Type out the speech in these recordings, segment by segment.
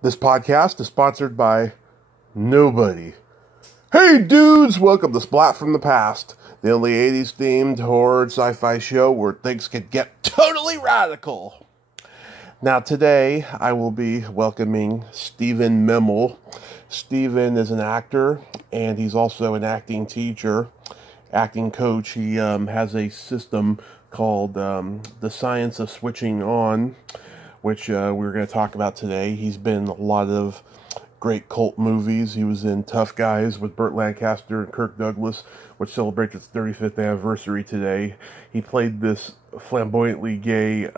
This podcast is sponsored by nobody. Hey dudes, welcome to Splat from the Past, the only 80s themed horror sci-fi show where things can get totally radical. Now today I will be welcoming Steven Memel. Steven is an actor and he's also an acting teacher, acting coach. He has a system called The Science of Switching On, which we're going to talk about today. He's been in a lot of great cult movies. He was in Tough Guys with Burt Lancaster and Kirk Douglas, which celebrates its 35th anniversary today. He played this flamboyantly gay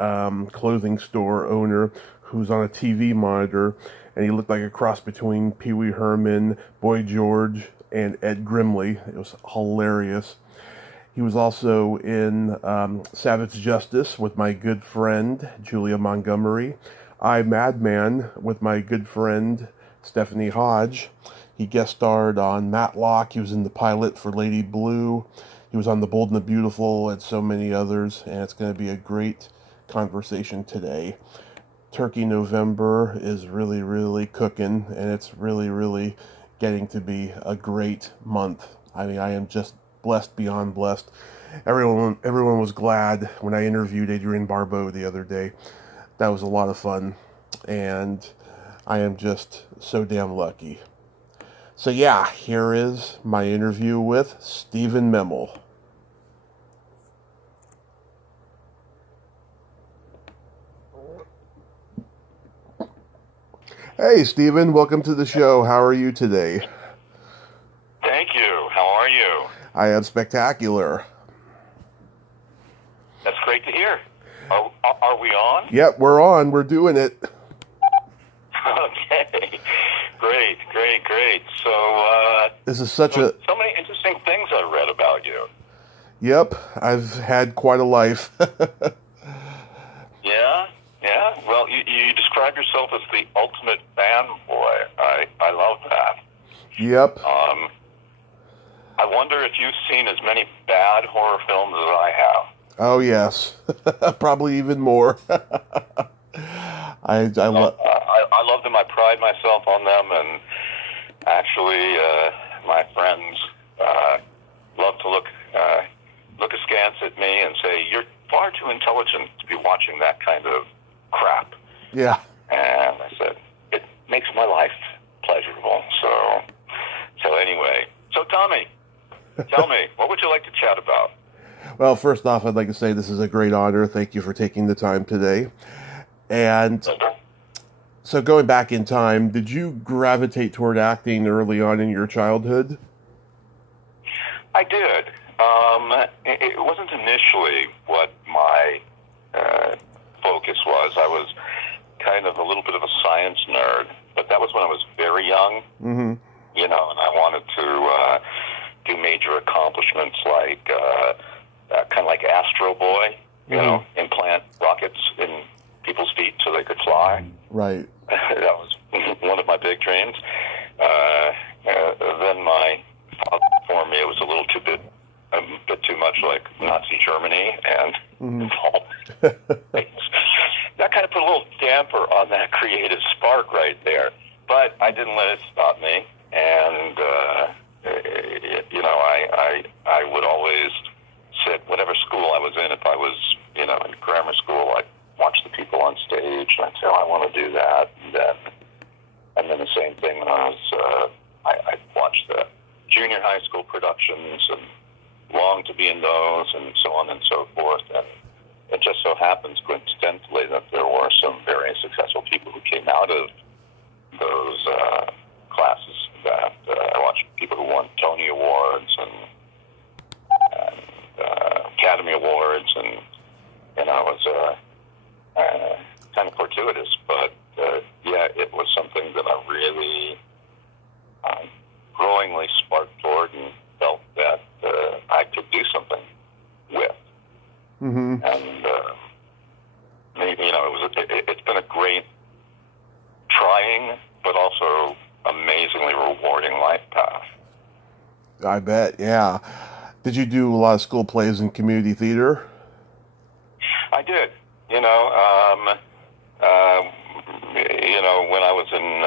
clothing store owner who's on a TV monitor, and he looked like a cross between Pee Wee Herman, Boy George, and Ed Grimley. It was hilarious. He was also in Savage Justice with my good friend, Julia Montgomery. Madman with my good friend, Stephanie Hodge. He guest starred on Matlock. He was in the pilot for Lady Blue. He was on The Bold and the Beautiful and so many others. And it's going to be a great conversation today. Turkey November is really, really cooking. And it's really, really getting to be a great month. I mean, I am just blessed beyond blessed. Everyone was glad when I interviewed Adrienne Barbeau the other day. That was a lot of fun, and I am just so damn lucky. So yeah, here is my interview with Steven Memel. Hey Steven, welcome to the show. How are you today? Thank you. How are you? I am spectacular. That's great to hear. Are we on? Yep, we're on. We're doing it. Okay. Great. So, this is such so many interesting things I read about you. Yep, I've had quite a life. Yeah. Well, you describe yourself as the ultimate fanboy. I love that. Yep. I wonder if you've seen as many bad horror films as I have. Oh, yes. Probably even more. I love them. I pride myself on them. And actually, my friends love to look askance at me and say, you're far too intelligent to be watching that kind of crap. Yeah. And I said, it makes my life pleasurable. So anyway. So, Tommy, tell me, what would you like to chat about? Well, first off, I'd like to say this is a great honor. Thank you for taking the time today. And so going back in time, did you gravitate toward acting early on in your childhood? I did. It wasn't initially what my focus was. I was kind of a little bit of a science nerd, but that was when I was very young. Mm-hmm. You know, and I wanted to do major accomplishments like kind of like Astro Boy, you know, implant rockets in people's feet so they could fly. Right. That was one of my big dreams. Then my father informed me it was a bit too much like Nazi Germany and involved things. That kind of put a little damper on that creative spark right there. But I didn't let it stop me. And, you know, I would always sit, whatever school I was in, if I was, you know, in grammar school, I'd watch the people on stage, and I'd say, oh, I want to do that. And then the same thing when I'd watch the junior high school productions and long to be in those and so on and so forth. And it just so happens, coincidentally, that there were some very successful people who came out of those classes that I watched people who won Tony Awards and Academy Awards, and you know, it was kind of fortuitous, but yeah, it was something that I really growingly sparked toward and felt that I could do something with. Mm-hmm. And maybe, you know, it's been a great trying, but also amazingly rewarding life path. I bet, yeah. Did you do a lot of school plays and community theater? I did. You know, when I was in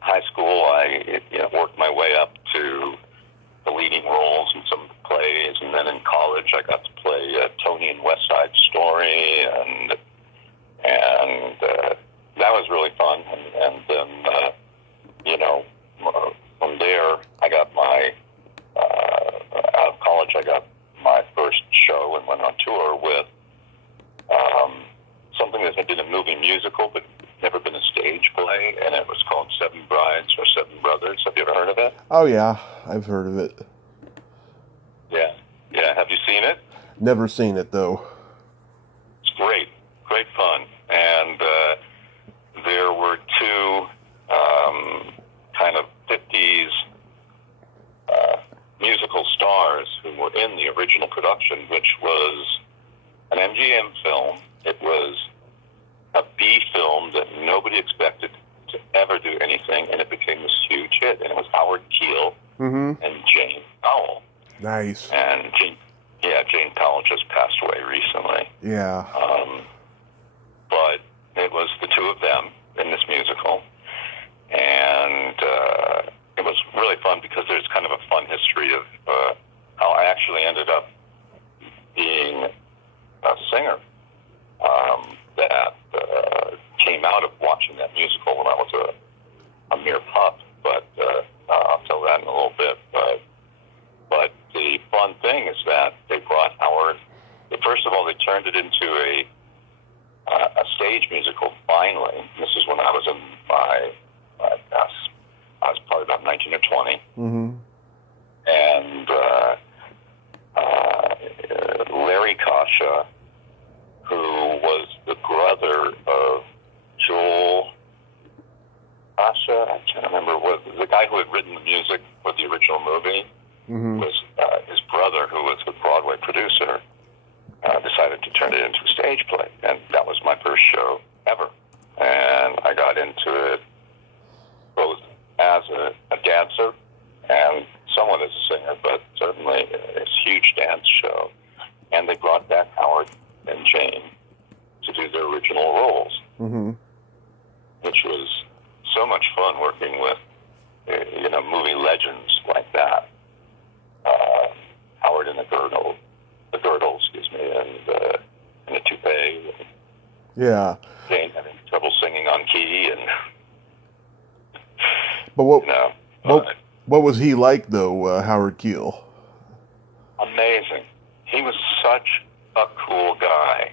high school, I worked my way up to the leading roles in some of the plays, and then in college I got to play Tony in West Side Story, and that was really fun. And then from there I got my out of college I got my first show and went on tour with something that had been a movie musical, but never been a stage play, and it was called Seven Brides or Seven Brothers. Have you ever heard of it? Oh, yeah, I've heard of it. Yeah. Have you seen it? Never seen it, though. It's great fun. And there were two kind of 50s musical stars who were in the original production, which was an MGM film. It was a B film that nobody expected to ever do anything, and it became this huge hit. And it was Howard Keel and Jane Powell. Nice. And Jane Powell just passed away recently. Yeah. But it was the two of them in this musical, and it was really fun because there's kind of a fun history of how I actually ended up being a singer. That came out of watching that musical when I was a mere pup, but I'll tell that in a little bit. But the fun thing is that they brought Howard. First of all, they turned it into a stage musical. Finally, this is when I was in my, I was probably about 19 or 20, and Larry Kasha, who was the brother of Joel Kasha, I can't remember what the guy who had written the music for the original movie, was his brother, who was a Broadway producer, decided to turn it into a stage play, and that was my first show ever. And I got into it both as a dancer and somewhat as a singer, but certainly a huge dance show. And they brought back Howard and Jane to do their original roles, which was so much fun working with, movie legends like that. Howard in the girdle, and a toupee. Yeah. Jane having trouble singing on key, and but what was he like though, Howard Keel? Amazing. He was such a cool guy.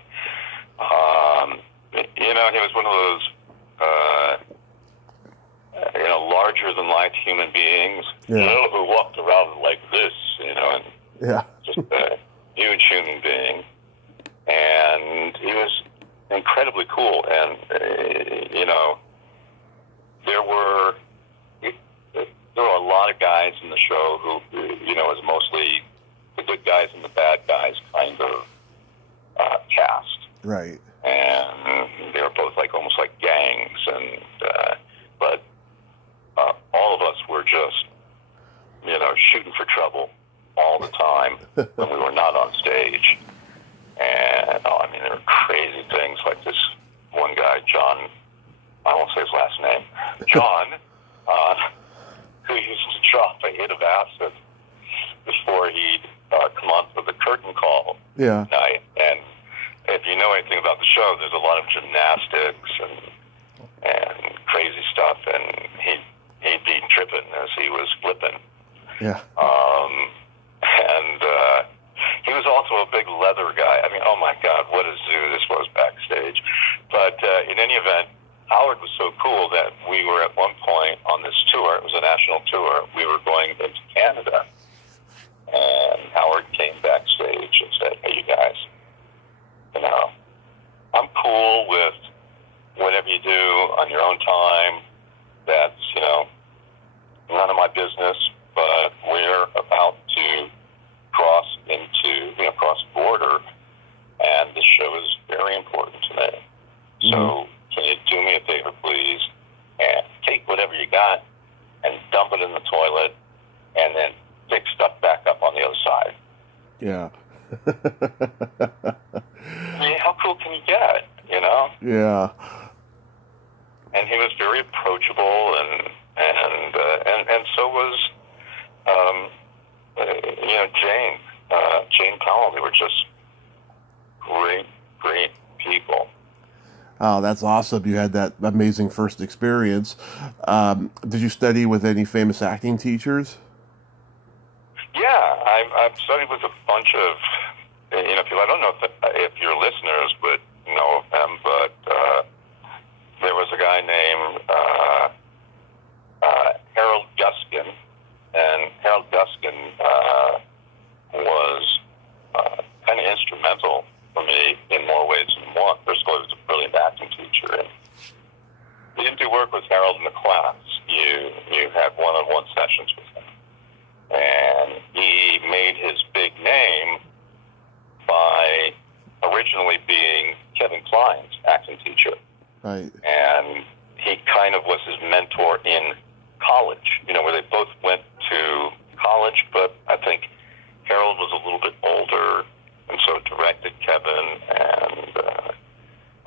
He was one of those, larger-than-life human beings, who walked around like this, just a huge human being. And he was incredibly cool. And, there were a lot of guys in the show who, it was mostly the good guys and the bad guys kind of cast. Right. And they were both almost like gangs, and but all of us were just shooting for trouble all the time when we were not on stage. And there were crazy things like this one guy, John. I won't say his last name, John, who used to drop a hit of acid before he'd come on for the curtain call night. And if you know anything about the show, there's a lot of gymnastics and crazy stuff, and he'd be tripping as he was flipping. Yeah. And he was also a big leather guy. Oh my God, what a zoo this was backstage. But in any event, Howard was so cool that we were at one point on this tour. It was a national tour. We were going into Canada, and Howard came backstage and said, "Hey, you guys, I'm cool with whatever you do on your own time. That's, none of my business, but we're about to cross the border, and this show is very important to me. So can you do me a favor, please, and take whatever you got and dump it in the toilet, and then pick stuff back up on the other side." Yeah. How cool can you get, Yeah. And he was approachable, and so was Jane Powell. They were just great people. Oh, that's awesome. You had that amazing first experience. Did you study with any famous acting teachers? Yeah, I've studied with a bunch of, people. I don't know if your listeners would know of them, but there was a guy named Harold Guskin, and Harold Guskin was kind of instrumental for me in more ways than one. First of all, he was a brilliant acting teacher, and you didn't do work with Harold in the class. You had one-on-one sessions with him, and he made his big name by originally being Kevin Kline's acting teacher. Right. And he kind of was his mentor in college, where they both went to college, but I think Harold was a little bit older, and so directed Kevin,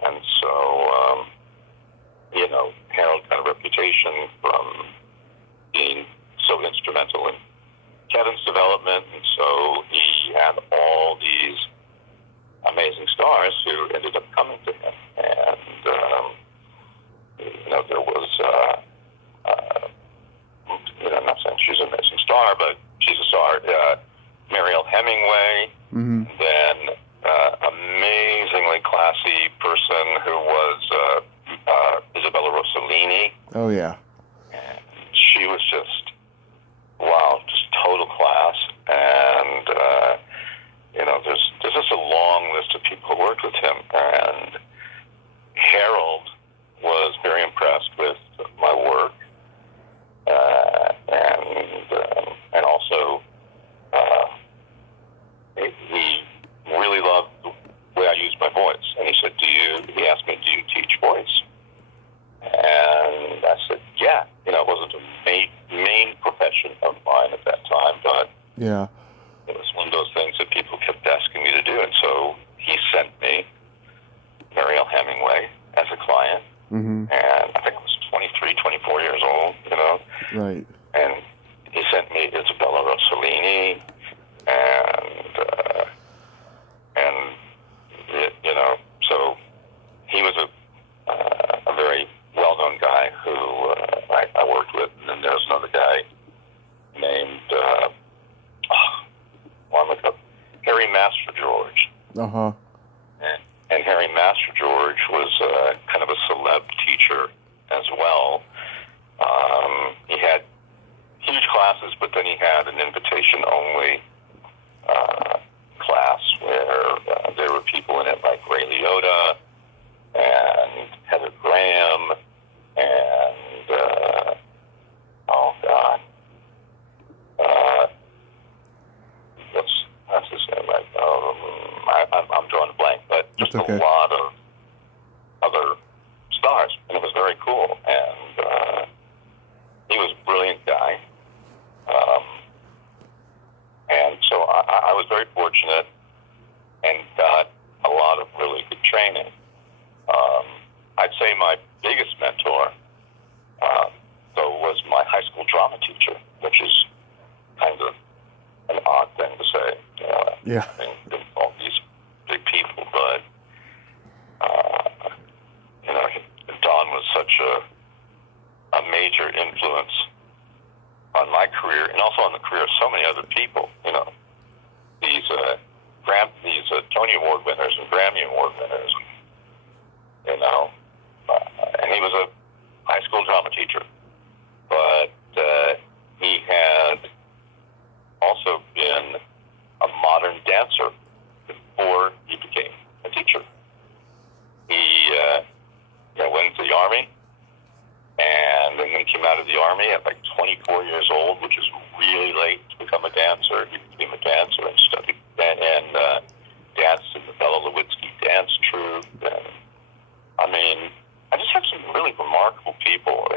and so, Harold got a reputation from being so instrumental in Kevin's development, and so he had all these amazing stars who ended up coming to him, and there was I'm not saying she's an amazing star, but she's a star. Mariel Hemingway, mm-hmm. Then amazingly classy person who was Isabella Rossellini. Oh yeah, and she was just wow, just total class, and there's just a long list of people who worked with him, and Harold was very impressed with my work, and also he really loved the way I used my voice, and he said, he asked me, do you teach voice? And I said, yeah. It wasn't a main profession of mine at that time, but yeah, it was one of those things that people kept asking me to do, and so he sent me Mariel Hemingway as a client, mm-hmm. and I think I was 23, 24 years old, Right. And he sent me Isabella Rossellini, so he was a very well-known guy who I worked with, and then there's another guy named Harry Master George. Uh-huh. And Harry Master George was kind of a celeb teacher as well. He had huge classes, but then he had an invitation-only class where there were people in it like Ray Liotta and Heather Graham and oh God, that's his name, right? I'm drawing a blank, but just okay. A lot of other stars, and it was very cool. And he was a brilliant guy, and so I was very fortunate and got a lot of really good training. I'd say my biggest mentor, though, was my high school drama teacher, which is kind of an odd thing to say. Yeah. All these big people, but Don was such a major influence on my career, and also on the career of so many other people. These Tony Award winners and Grammy Award winners. And he was a high school drama teacher, but he had also been a modern dancer before he became a teacher. He went into the Army, and then he came out of the Army at like 24 years old, which is really late to become a dancer. He became a dancer and studied and danced in the Bela Lewitsky dance troupe. And I just have some really remarkable people.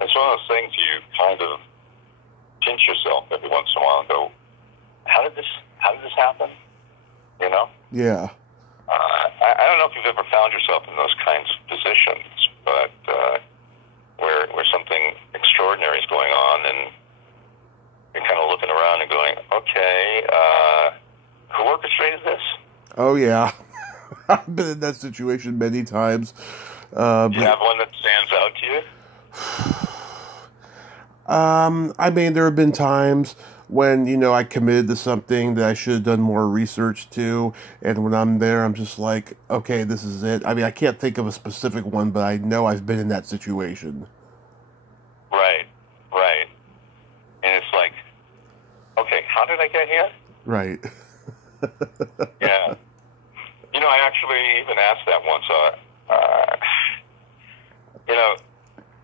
It's one of those things you kind of pinch yourself every once in a while and go, how did this happen? Yeah. I don't know if you've ever found yourself in those kinds of positions, but where something extraordinary is going on, and you're kind of looking around and going, okay, who orchestrated this? Oh, yeah. I've been in that situation many times. Do you have one that stands out to you? I mean, there have been times when, I committed to something that I should have done more research to, and when I'm there, I'm just like, okay, this is it. I mean, I can't think of a specific one, but I know I've been in that situation. Right. And it's like, okay, how did I get here? Right. Yeah. I actually even asked that once.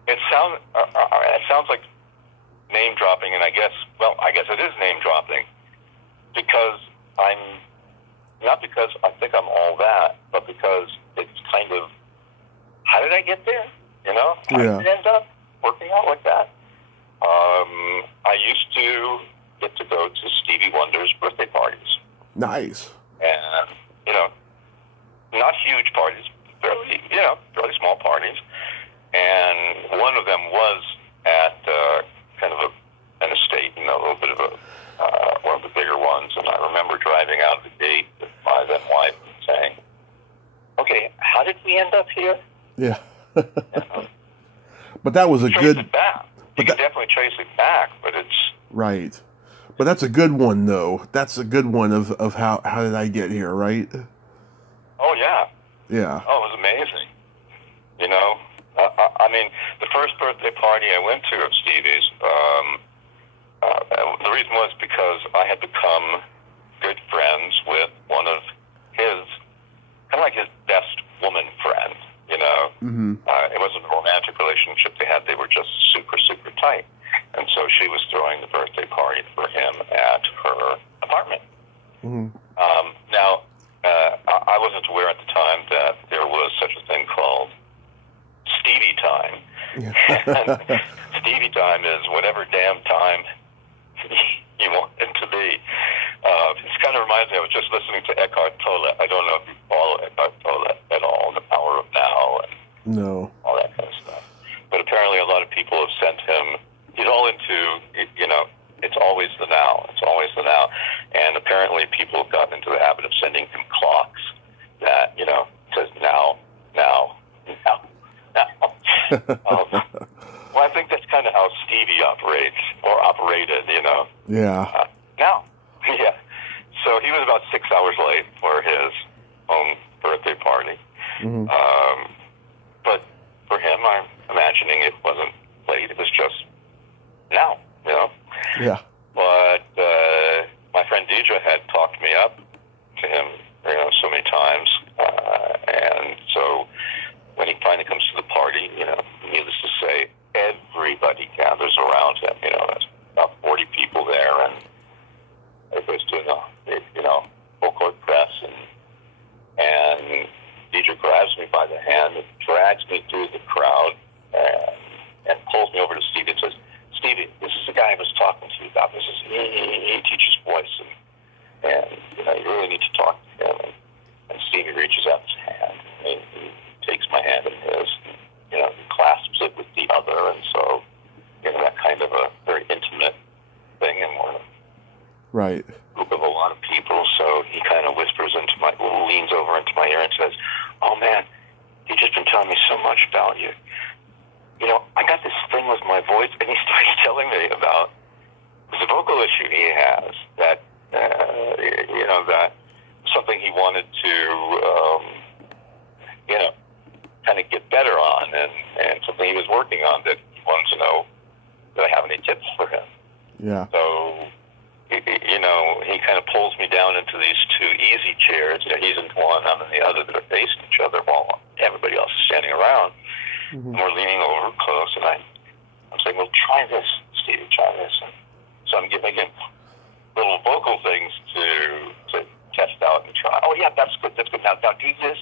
It sounds like name dropping, and I guess it is name dropping, because not because I think I'm all that, but because it's kind of, how did I get there? How did it end up working out like that? I used to get to go to Stevie Wonder's birthday parties. Nice. And, not huge parties, fairly small parties. And one of them was at kind of an estate, a little bit of one of the bigger ones. And I remember driving out of the gate with my then wife and saying, okay, how did we end up here? Yeah. But that was a good... It back. You can definitely trace it back, but it's... Right. But that's a good one, though. That's a good one of how did I get here, right? Oh, yeah. Yeah. Oh, it was amazing. I mean, the first birthday party I went to of Stevie's, the reason was because I had become good friends with one of his, kind of like his best woman friend, Mm-hmm. It wasn't a romantic relationship they had. They were just super, super tight. And so she was throwing the birthday party for him at her apartment. Mm-hmm. Now, I wasn't aware at the time that there was such a thing called Stevie time. And Stevie time is whatever damn time you want it to be. It kind of reminds me, I was just listening to Eckhart Tolle. I don't know if you follow Eckhart Tolle at all, The Power of Now and no, all that kind of stuff. But apparently a lot of people have sent him, he's all into, it's always the now. It's always the now. And apparently people have gotten into the habit of sending him clocks that, says now. Well, I think that's kind of how Stevie operates, or operated, Yeah. Now. Yeah. So he was about 6 hours late for his own birthday party. Mm-hmm. But for him, I'm imagining it wasn't late. It was just now, Yeah. But my friend Deidre had talked me up to him, so many times. And so when he finally comes to the party, needless to say, everybody gathers around him. There's about 40 people there, and everybody's doing a, full court press, and Deidre grabs me by the hand and drags me through the crowd and pulls me over to Stevie and says, Stevie, this is the guy I was talking to you about. This is he teaches voice, and you really need to talk to him. And Stevie reaches out his hand, and he takes my hand in his, and, he clasps it with the other, and so that kind of a very intimate thing, and we're right. group of a lot of people, so he kind of leans over into my ear and says, oh man, he's just been telling me so much about you. I got this thing with my voice, and he starts telling me about the vocal issue he has, that, that something he wanted to, kind of get better on, and something he was working on that he wanted to know, did I have any tips for him? Yeah. So, he kind of pulls me down into these two easy chairs. He's in one, I'm in the other, that are facing each other while everybody else is standing around. Mm-hmm. And we're leaning over close, and I'm saying, well, try this, Stevie, try this. And so I'm giving him little vocal things to test out and try. Oh, yeah, that's good. Now do this.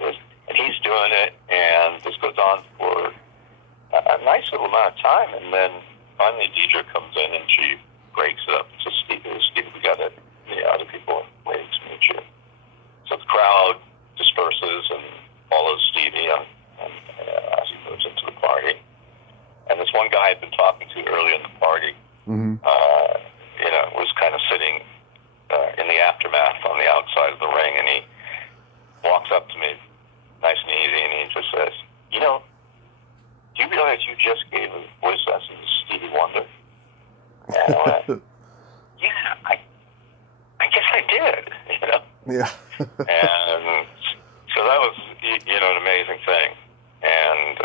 And he's doing it, and this goes on for a nice little amount of time. And then finally Deidre comes in, and she breaks it up. So Steve, we got it. Other people waiting to meet you. So the crowd disperses and follows Stevie as he and this one guy I'd been talking to earlier in the party, was kind of sitting in the aftermath on the outside of the ring, and he walks up to me, nice and easy, and he just says, do you realize you just gave a voice lesson to Stevie Wonder? And I went, yeah, I guess I did, Yeah. And so that was, an amazing thing. And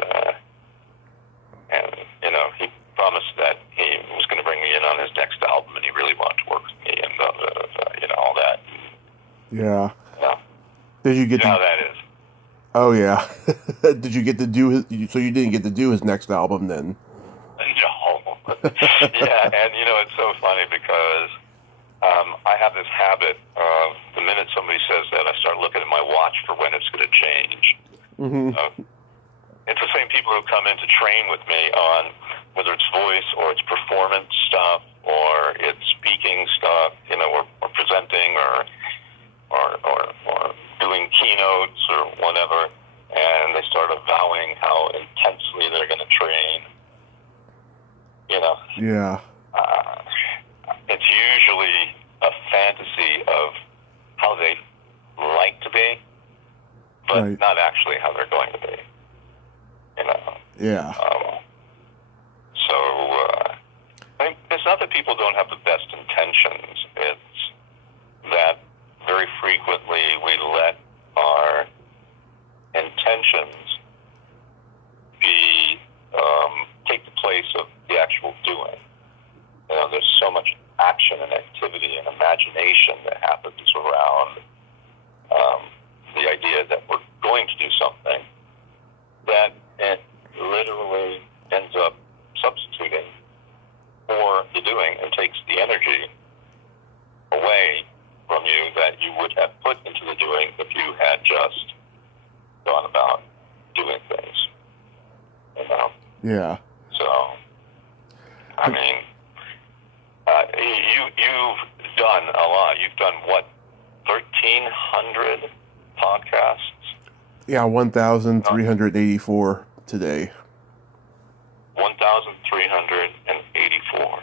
he promised that he was going to bring me in on his next album, and he really wanted to work with me, and all that. Yeah. Yeah. Did you get how that is? Oh yeah. Did you get to do his? So you didn't get to do his next album then? No. Yeah, and it's so funny because I have this habit of the minute somebody says that, I start looking at my watch for when it's going to change. It's the same people who come in to train with me on whether it's voice or it's performance stuff or it's speaking stuff, or presenting or doing keynotes or whatever, and they start avowing how intensely they're going to train. Yeah. It's usually a fantasy of how they like to be, but right. not actually how they're going to be. Yeah. It's not that people don't have the best intentions. It's that very frequently we let our intentions take the place of the actual doing. There's so much action and activity and imagination that happens around the idea that we're going to do something that it literally ends up substituting for the doing and takes the energy away from you that you would have put into the doing if you had just gone about doing things. Yeah. So, I mean, you've done a lot. You've done, 1,300 podcasts? Yeah, 1,384 today. 1,384.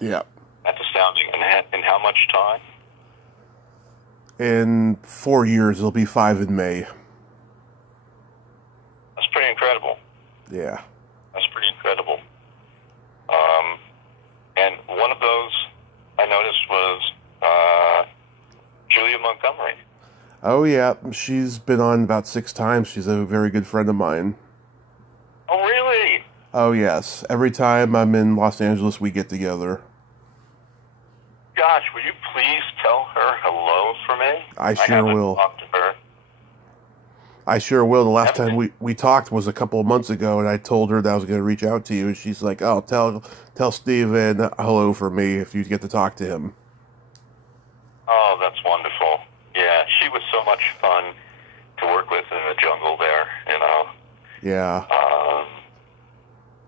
Yeah. That's astounding. And in how much time? In 4 years, it'll be 5 in May. That's pretty incredible. Yeah. That's pretty incredible. And one of those I noticed was Julia Montgomery. Oh, yeah. She's been on about 6 times. She's a very good friend of mine. Oh, really? Oh, yes. Every time I'm in Los Angeles, we get together. Gosh, will you please tell her hello for me? I sure will. Talked to her. I sure will. The last time we talked was a couple of months ago, and I told her that I was going to reach out to you, and she's like, oh, tell Steven hello for me if you get to talk to him. Oh, that's wonderful. Yeah, she was so much fun to work with in the jungle there, Yeah.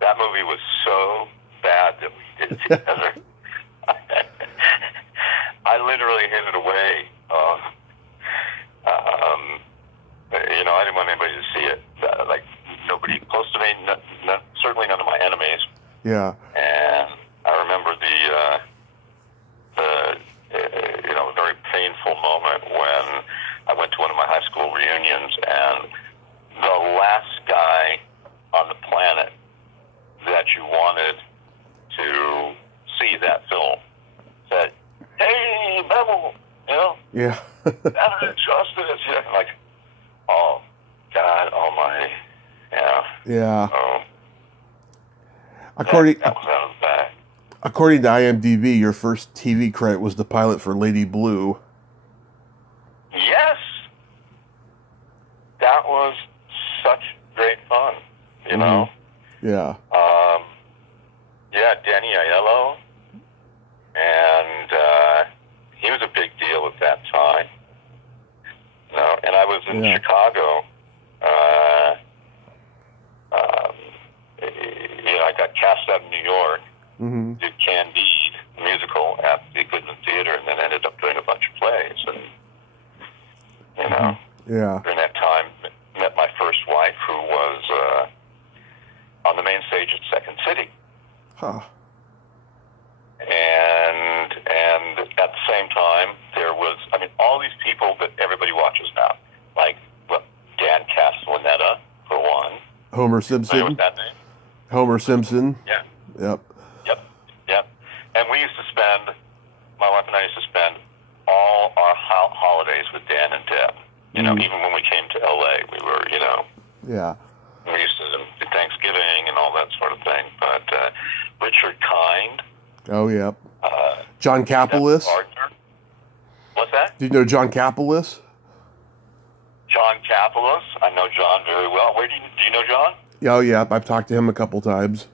That movie was so bad that we did it together. I literally hid it away. I didn't want anybody to see it. Nobody close to me, certainly none of my enemies. Yeah. And I remember the very painful moment when I went to one of my high school reunions, and the last guy on the planet that you wanted to see that film said, "Hey, Memel, Yeah. justice." Like, oh, God almighty. Yeah. Yeah. So, According that was out of the bag. According to IMDb, your first TV credit was the pilot for Lady Blue. Yes! That was such great fun, know? Yeah. Yeah, Danny Aiello, and he was a big deal at that time. And I was in Chicago. I got cast out in New York, did Candide musical at the Goodman Theater, and then ended up doing a bunch of plays. And, Yeah. during that time, met my first wife, who was on the main stage at Second City. Huh. And at the same time, there was, I mean, all these people that everybody watches now, like, well, Dan Castellaneta, for one. Homer Simpson. What's that name? Homer Simpson. Yeah. Yep. Yep. And we used to spend, my wife and I used to spend all our holidays with Dan and Deb. You know, even when we came to L.A., we were, you know. Yeah. We used to do Thanksgiving and all that sort of thing. But Richard Kind. Oh, yeah. John Kapelis. What's that? Do you know John Kapelis? John Kapelis. I know John very well. Do you know John? Oh, yeah. I've talked to him a couple times.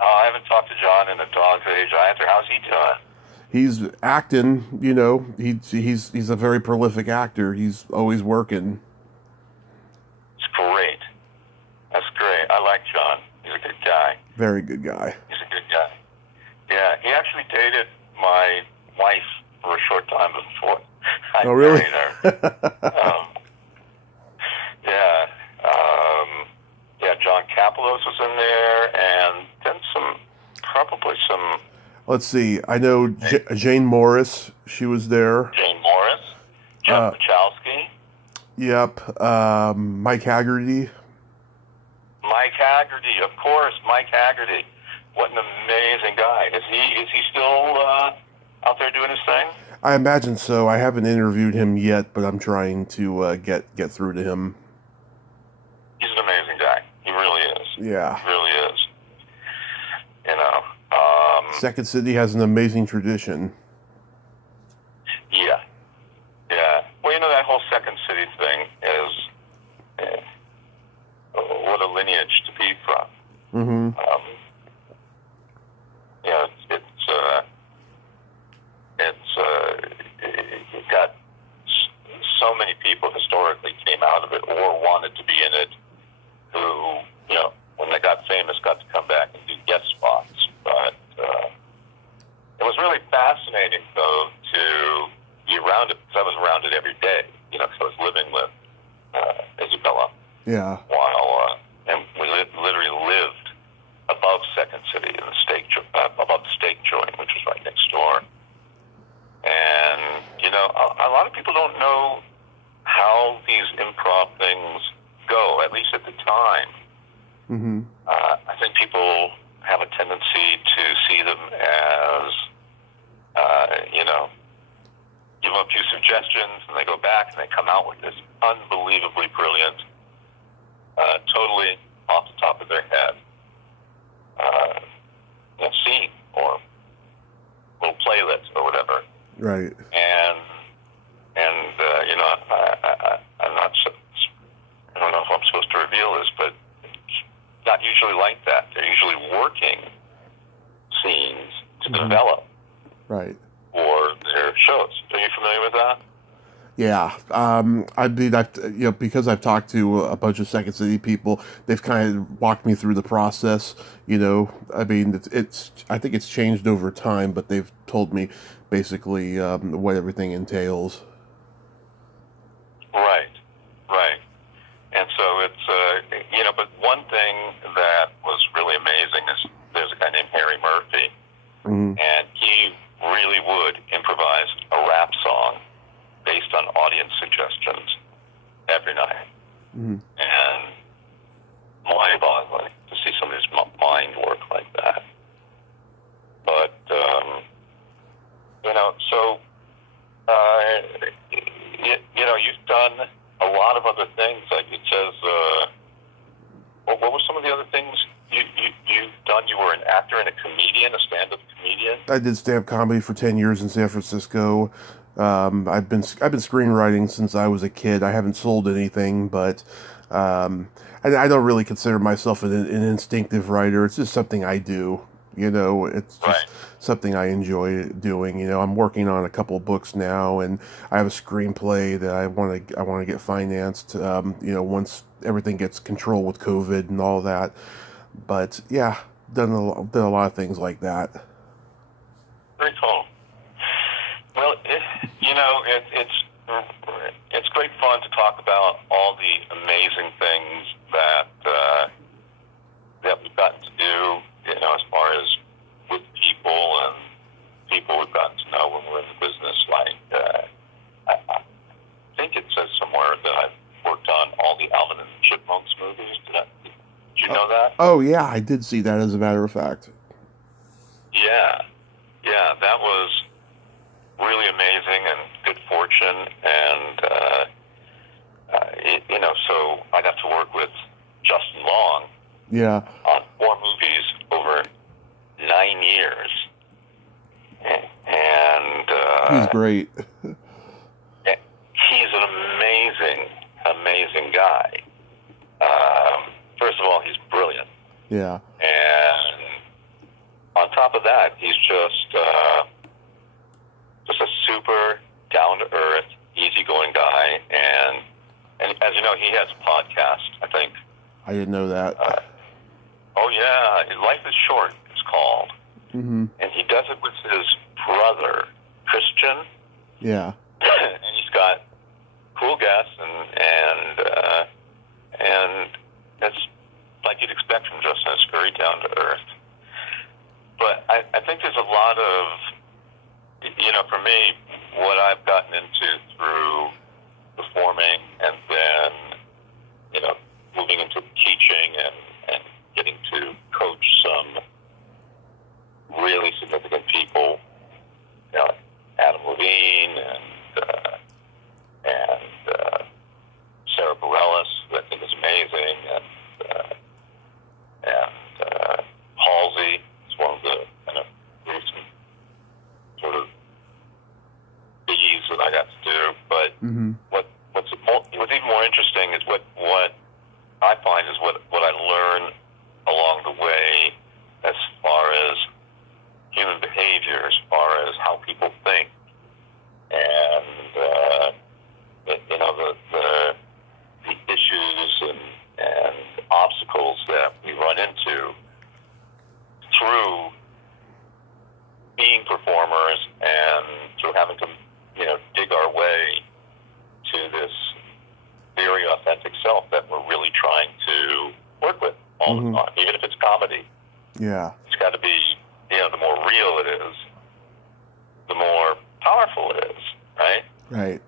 I haven't talked to John in a dog's age either. How's he doing? He's acting, you know. He's a very prolific actor. He's always working. It's great. That's great. I like John. He's a good guy. Very good guy. He's a good guy. Yeah, he actually dated my wife for a short time before I really? married her. Yeah, John Kapelos was in there, and then probably some... Let's see. I know Jane Morris. She was there. Jane Morris. Jeff Wachowski. Yep. Mike Haggerty. Mike Haggerty, of course. Mike Haggerty. What an amazing guy. Is he still out there doing his thing? I imagine so. I haven't interviewed him yet, but I'm trying to get through to him. He's an amazing guy. He really is. Yeah. He really is. You know. Second City has an amazing tradition. Yeah. Yeah. Well, you know, that whole Second City thing is what a lineage to be from. Mm-hmm. Yeah, it got so many people historically came out of it or wanted to be in it who, you know, when they got famous, got to come back and do guest spots. But it was really fascinating, though, to be around it, because I was around it every day, you know, because I was living with Isabella. Yeah. While, and we literally lived above Second City in the above the steak joint, which was right next door. And, you know, a lot of people don't know how these improv things go, at least at the time. Mm-hmm. I think people have a tendency to see them as, you know, give them a few suggestions, and they go back and they come out with this unbelievably brilliant, totally off the top of their head, scene or little playlist or whatever. Right. And you know, I'm not. I don't know if I'm supposed to reveal this, but it's not usually like that. They're usually working scenes to develop. Right. For their shows. Are you familiar with that? Yeah, I mean, because I've talked to a bunch of Second City people, they've kind of walked me through the process. You know, I mean, I think it's changed over time, but they've told me basically what everything entails. Right. And so it's, you know, but one thing that was really amazing is there's a guy named Harry Murphy, and he really would improvise a rap song based on audience suggestions every night. And mind-boggling to see somebody's mind work like that. But, you know, so, you know, you've done a lot of other things. Like it says, what were some of the other things you've done? You were an actor and a comedian, a stand-up comedian? I did stand-up comedy for 10 years in San Francisco. I've been screenwriting since I was a kid. I haven't sold anything, but I don't really consider myself an instinctive writer. It's just something I do. You know, it's just something I enjoy doing. You know, I'm working on a couple books now, and I have a screenplay that I want to get financed. You know, once everything gets controlled with COVID and all that. But yeah, done a lot of things like that. Very cool. Well, you know, it's great fun to talk about all the amazing things that you know that? Oh, yeah, I did see that, as a matter of fact. Yeah. Yeah, that was really amazing and good fortune. And, so I got to work with Justin Long on 4 movies over 9 years. And he's great. He's an amazing guy. First of all, he's brilliant. Yeah. And on top of that, he's just a super down-to-earth, easygoing guy. And as you know, he has a podcast, I think. I didn't know that. Oh, yeah. Life is Short, it's called. Mm-hmm. And he does it with his brother, Christian. Yeah. And he's got cool guests, and it's like you'd expect from Justin. It's very down to earth. But I think there's a lot of, for me, what I've gotten into through performing and then, moving into teaching and getting to coach some really significant people, Adam Levine and Sarah Bareilles, who I think is amazing, and Halsey is one of the kind of recent sort of biggies that I got to do. But what's even more interesting is what I find is what I learn along the way as far as human behavior, as far as how people think, and the issues and obstacles that we run into through being performers and through having to dig our way to this very authentic self that we're really trying to work with all the time, even if it's comedy. Yeah, it's got to be. The more real it is, the more powerful it is, right? Right.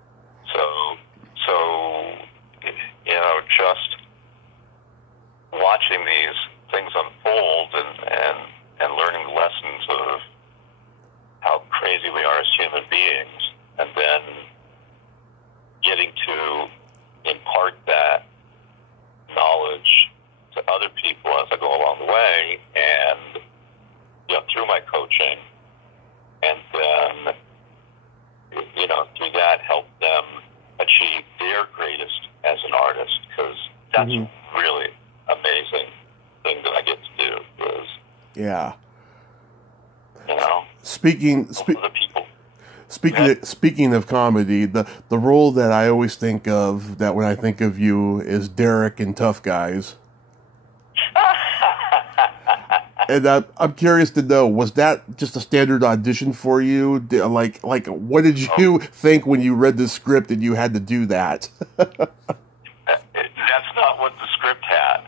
So just watching these things unfold and learning the lessons of how crazy we are as human beings, and then getting to impart that knowledge to other people as I go along the way, and through my coaching, and then, through that help them achieve their greatest as an artist, because that's really amazing thing that I get to do is, Speaking of comedy, the role that I always think of, that when I think of you, is Derek in Tough Guys. And I'm curious to know, was that just a standard audition for you? Like, what did you think when you read the script and you had to do that? That's not what the script had.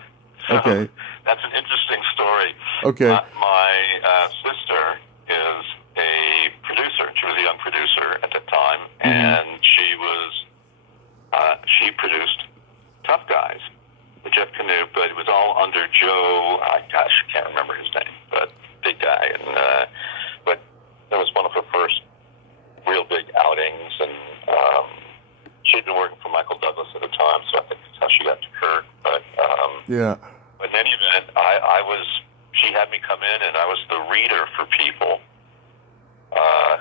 So okay. That's an interesting story. Okay. My sister is a producer. She was a young producer at the time, and she produced Tough Guys with Jeff Canoe, but it was all under Joe. I can't remember his name, but big guy. And but that was one of her first real big outings, and she'd been working for Michael Douglas at the time, so I think that's how she got to Kirk. But But in any event, she had me come in, and I was the reader for people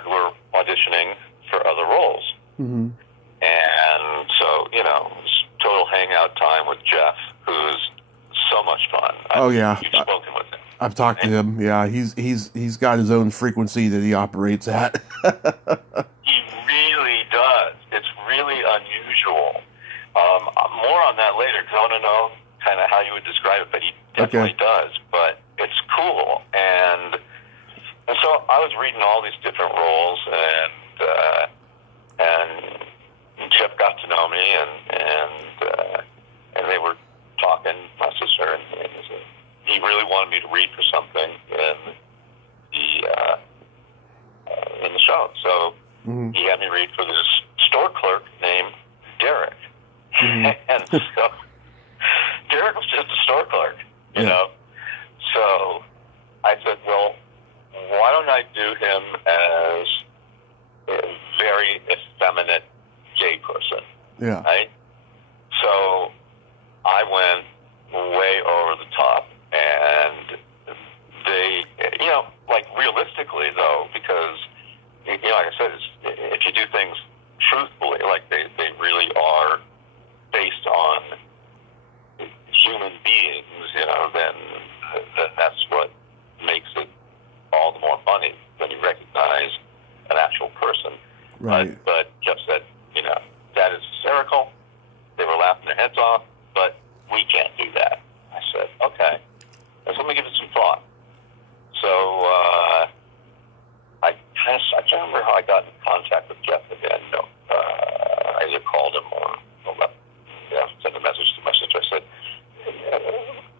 who were auditioning for other roles. Mm-hmm. And so, it was total hangout time with Jeff, who's so much fun. You've spoken with him. I've talked to him. Yeah, he's got his own frequency that he operates at. He really does. It's really unusual. More on that later, because I want to know kind of how you would describe it, but he definitely does. But it's cool. And so I was reading all these different roles, and Jeff got to know me, and they were talking, my sister, and he really wanted me to read for something in the show. So he had me read for this store clerk named Derek. And so Derek was just a store clerk. you know? So I said, well, why don't I do him as a very effeminate gay person? Yeah. Right? So I went way over the top, and they, you know, like realistically though, because, you know, like I said, if you do things truthfully, like they really are based on human beings, you know, then that's what makes it all the more funny when you recognize an actual person. Right. But Jeff said, you know, that is hysterical. They were laughing their heads off, but we can't do that. I said, okay. So let me give it some thought. So I can't remember how I got in contact with Jeff again. No, I either called him or sent a message to my sister. I said,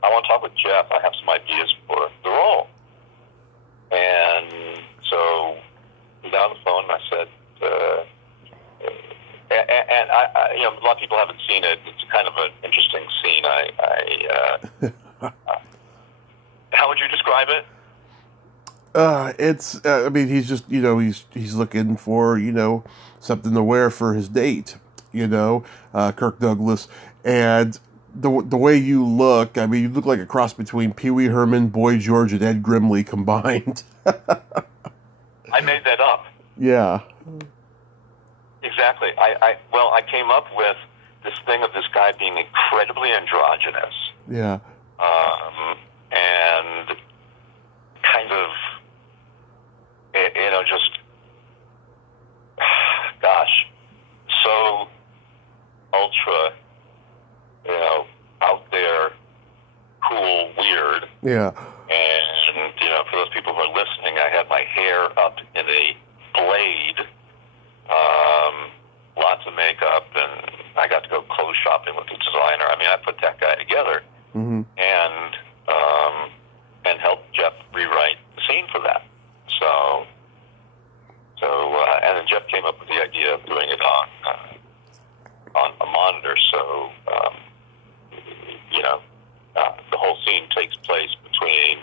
I want to talk with Jeff. I have some ideas for the role. And so we got on the phone, and I said, and I, you know, a lot of people haven't seen it. It's kind of an interesting scene. How would you describe it? It's, I mean, he's just, you know, he's looking for, you know, something to wear for his date, you know, Kirk Douglas. And the way you look, I mean, you look like a cross between Pee Wee Herman, Boy George, and Ed Grimley combined. I made that up. Yeah. Exactly. I came up with this thing of this guy being incredibly androgynous. Yeah. And kind of, you know, just, gosh, so ultra, you know, out there, cool, weird. Yeah. And, you know, for those people who are listening, I had my hair up in a blade, lots of makeup, and I got to go clothes shopping with the designer. I mean, I put that guy together, Mm-hmm. and helped Jeff rewrite the scene for that. So, and then Jeff came up with the idea of doing it on a monitor. So, you know, the whole scene takes place between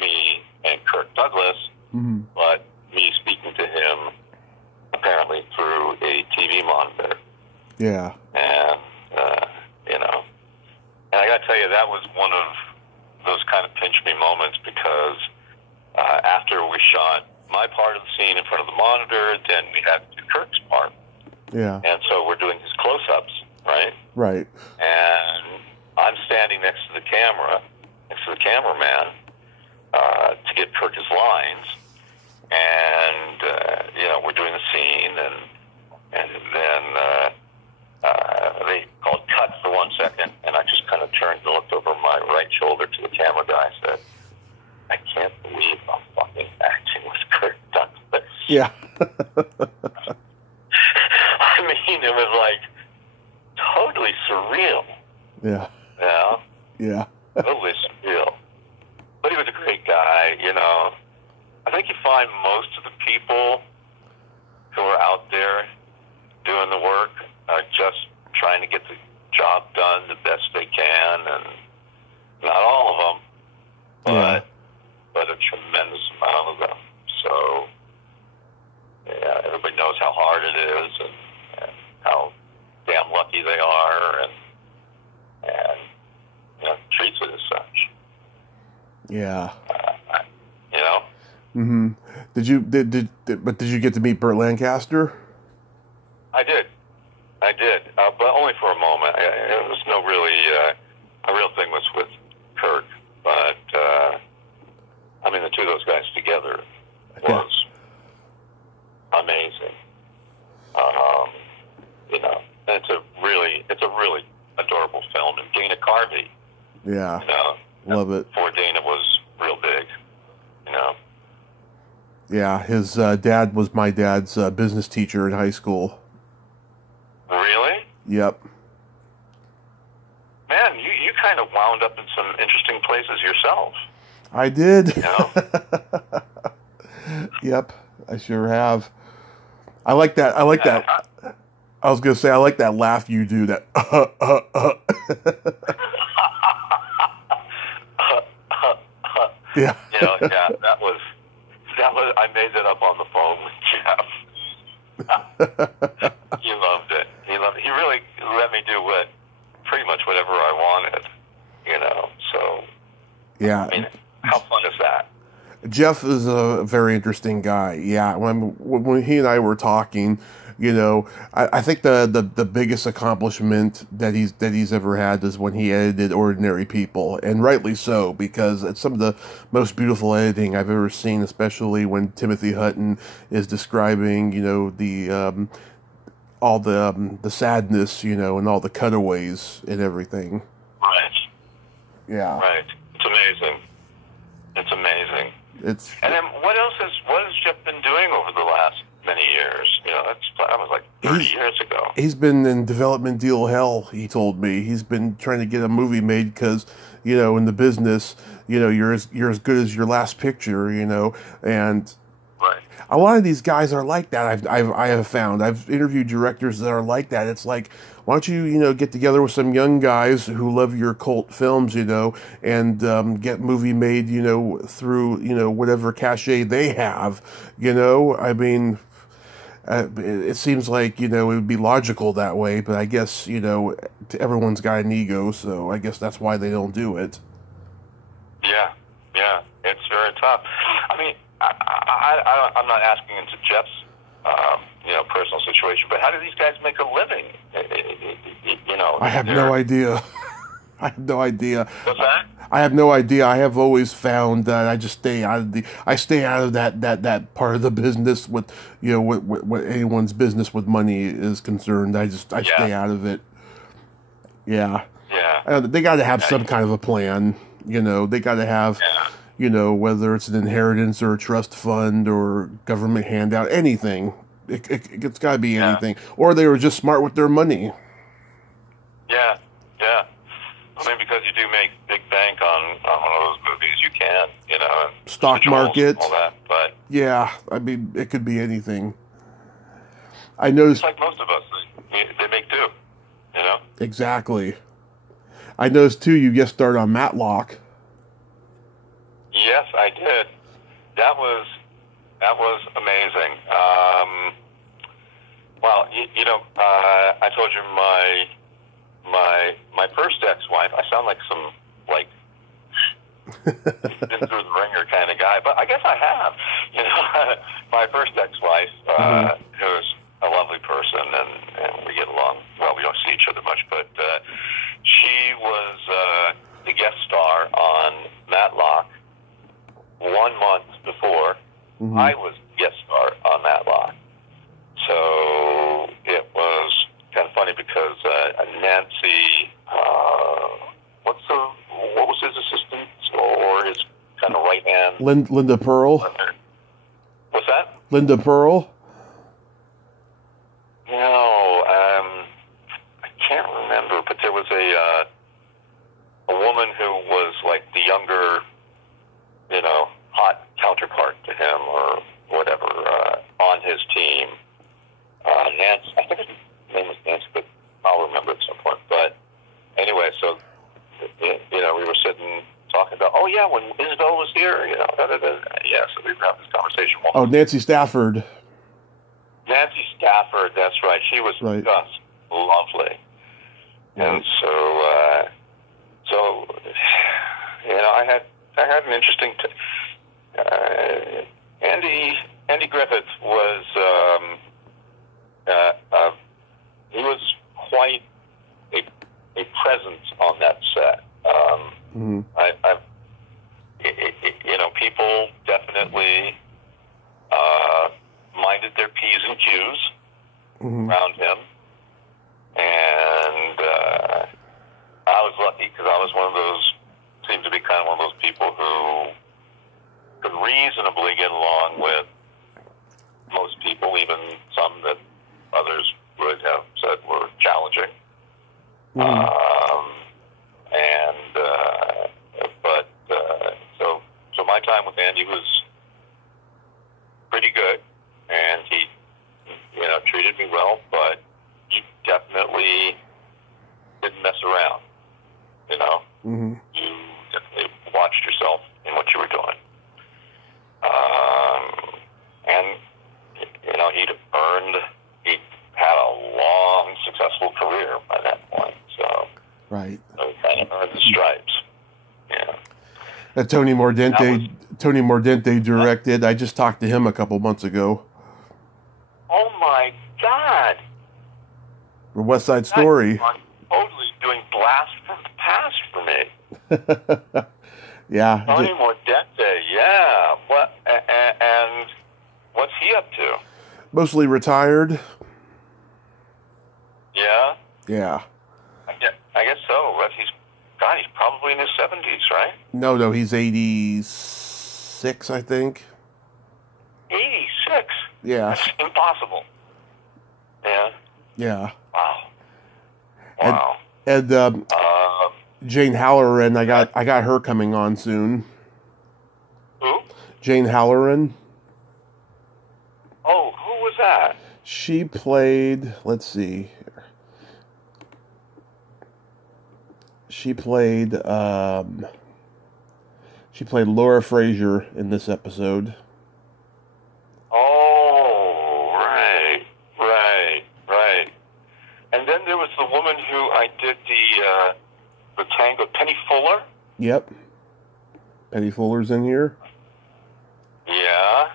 me and Kirk Douglas, Mm-hmm. but me speaking to him apparently through a TV monitor. Yeah. And, you know, and I got to tell you, that was one of those kind of pinch me moments, because after we shot my part of the scene in front of the monitor, then we had to do Kirk's part. Yeah. And so we're doing his close-ups, right? Right. And I'm standing next to the camera, next to the cameraman, to get Kirk his lines. And, you know, we're doing the scene, and then they called cut for 1 second, and I just kind of turned and looked over my right shoulder to the camera guy and said, I can't believe I'm fucking acting with Kirk Douglas. Yeah. I mean, it was like totally surreal. Yeah. You know? Yeah. Totally surreal. But he was a great guy, you know. I think you find most of the people who are out there doing the work are just trying to get the job done the best they can, and not all of them, but a tremendous amount of them. So, yeah, everybody knows how hard it is, and how damn lucky they are, and you know, treats it as such. Yeah. You know. Mm-hmm. Did you get to meet Burt Lancaster? I did, but only for a moment. It was no really a real thing was with Kirk, but I mean, the two of those guys together was amazing. You know, and it's a really adorable film. And Dana Carvey, Yeah. you know, Love it. before Dana was real big, you know. Yeah, his dad was my dad's business teacher in high school. Really? Yep. Man, you kind of wound up in some interesting places yourself. I did. You know? Yep, I sure have. I like that. I was going to say, I like that laugh you do, that. Yeah. Yeah, that was, I made that up on the phone with Jeff. He loved it. He really let me do pretty much whatever I wanted, so. Yeah. I mean, how fun is that? Jeff is a very interesting guy. Yeah, when he and I were talking, I think the biggest accomplishment that he's ever had is when he edited Ordinary People, and rightly so, because it's some of the most beautiful editing I've ever seen, especially when Timothy Hutton is describing, all the sadness, and all the cutaways and everything. Right. Yeah. Right. It's amazing. It's amazing. And then what has Jeff been doing over the last many years? That was like 30 years ago. He's been in development deal hell, he told me. He's been trying to get a movie made because, in the business, you're as good as your last picture, and right. A lot of these guys are like that. I have found. I've interviewed directors that are like that. It's like, why don't you, get together with some young guys who love your cult films, and get movie made, through, whatever cachet they have, I mean, it seems like, it would be logical that way, but I guess, everyone's got an ego, so I guess that's why they don't do it. Yeah, it's very tough. I mean, I'm not asking into Jeff's, personal situation, but how do these guys make a living? I have no idea. I have no idea. What's that? I have no idea. I have always found that I just stay out of that part of the business with, what anyone's business with money is concerned. I stay out of it. Yeah. Yeah. They got to have some kind of a plan. They got to have. Yeah. Whether it's an inheritance or a trust fund or government handout, anything. It's got to be anything. Or they were just smart with their money. Yeah. I mean, because you do make big bank on one of those movies, you can, stock market, all that. But yeah, I mean, it could be anything. I noticed. It's like most of us, they make do, Exactly. I noticed too. You guest starred on Matlock. Yes, I did. That was amazing. Well, I told you my first ex-wife. I sound like some been through the ringer kind of guy, but I guess I have. My first ex-wife, who's a lovely person, and we get along well. We don't see each other much, but she was the guest star on Matlock 1 month before I was guest star on Matlock. So it was kind of funny because Nancy, what was his assistant or his kind of right hand? Linda Pearl. What's that? Linda Pearl. No, I can't remember, but there was a woman who was like the younger, hot counterpart to him or whatever on his team. Nancy, I think her name was Nancy, but I'll remember at some point. But anyway, so we were sitting talking about, oh yeah, when Isabel was here, yeah, so we were having this conversation. Oh, Nancy Stafford. Nancy Stafford, that's right. She was just lovely. Yeah. And so I had an interesting. Andy Griffith was he was quite a presence on that set. People definitely minded their P's and Q's around him, and I was lucky because I was seemed to be kind of one of those people who could reasonably get along with most people, even some that others would have said were challenging. So my time with Andy was pretty good, and he, treated me well, but he definitely didn't mess around. You definitely watched yourself in what you were doing. Tony Mordente directed. I just talked to him a couple months ago. Oh my God! The West Side Story. Totally doing Blast from the Past for me. Yeah. Tony Mordente, yeah. What? And what's he up to? Mostly retired. Yeah. Yeah. I guess so. But he's probably in his 70s, right? No, he's 86, I think. 86? Yeah. That's impossible. Yeah. Yeah. Wow. And Jane Halloran, I got her coming on soon. Who? Jane Halloran. Oh, who was that? She played, let's see. She played Laura Fraser in this episode. Oh, right. And then there was the woman who I did the tango, Penny Fuller. Yep. Penny Fuller's in here. Yeah.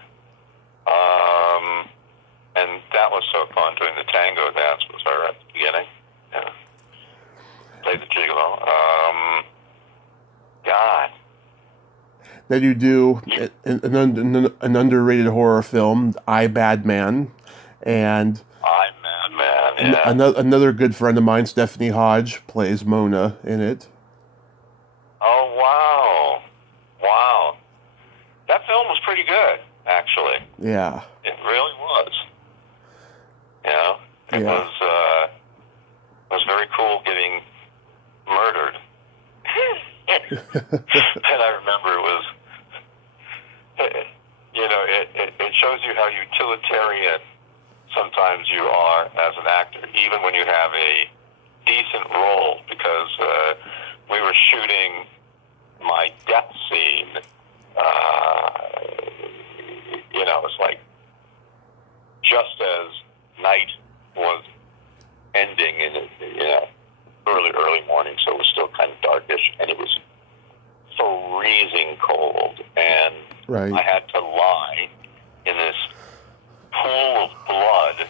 And that was so fun doing the tango dance with her at the beginning. Yeah. Played the gigolo. God. Then you do an underrated horror film, I, Madman, and Madman, yeah. Another good friend of mine, Stephanie Hodge, plays Mona in it. Oh, wow. That film was pretty good, actually. Yeah. It really was. It was very cool getting murdered. And I remember it was, it shows you how utilitarian sometimes you are as an actor, even when you have a decent role, because we were shooting my death scene. It's like just as night was ending in early morning, so it was still kind of darkish, and it was freezing cold, and right. I had to lie in this pool of blood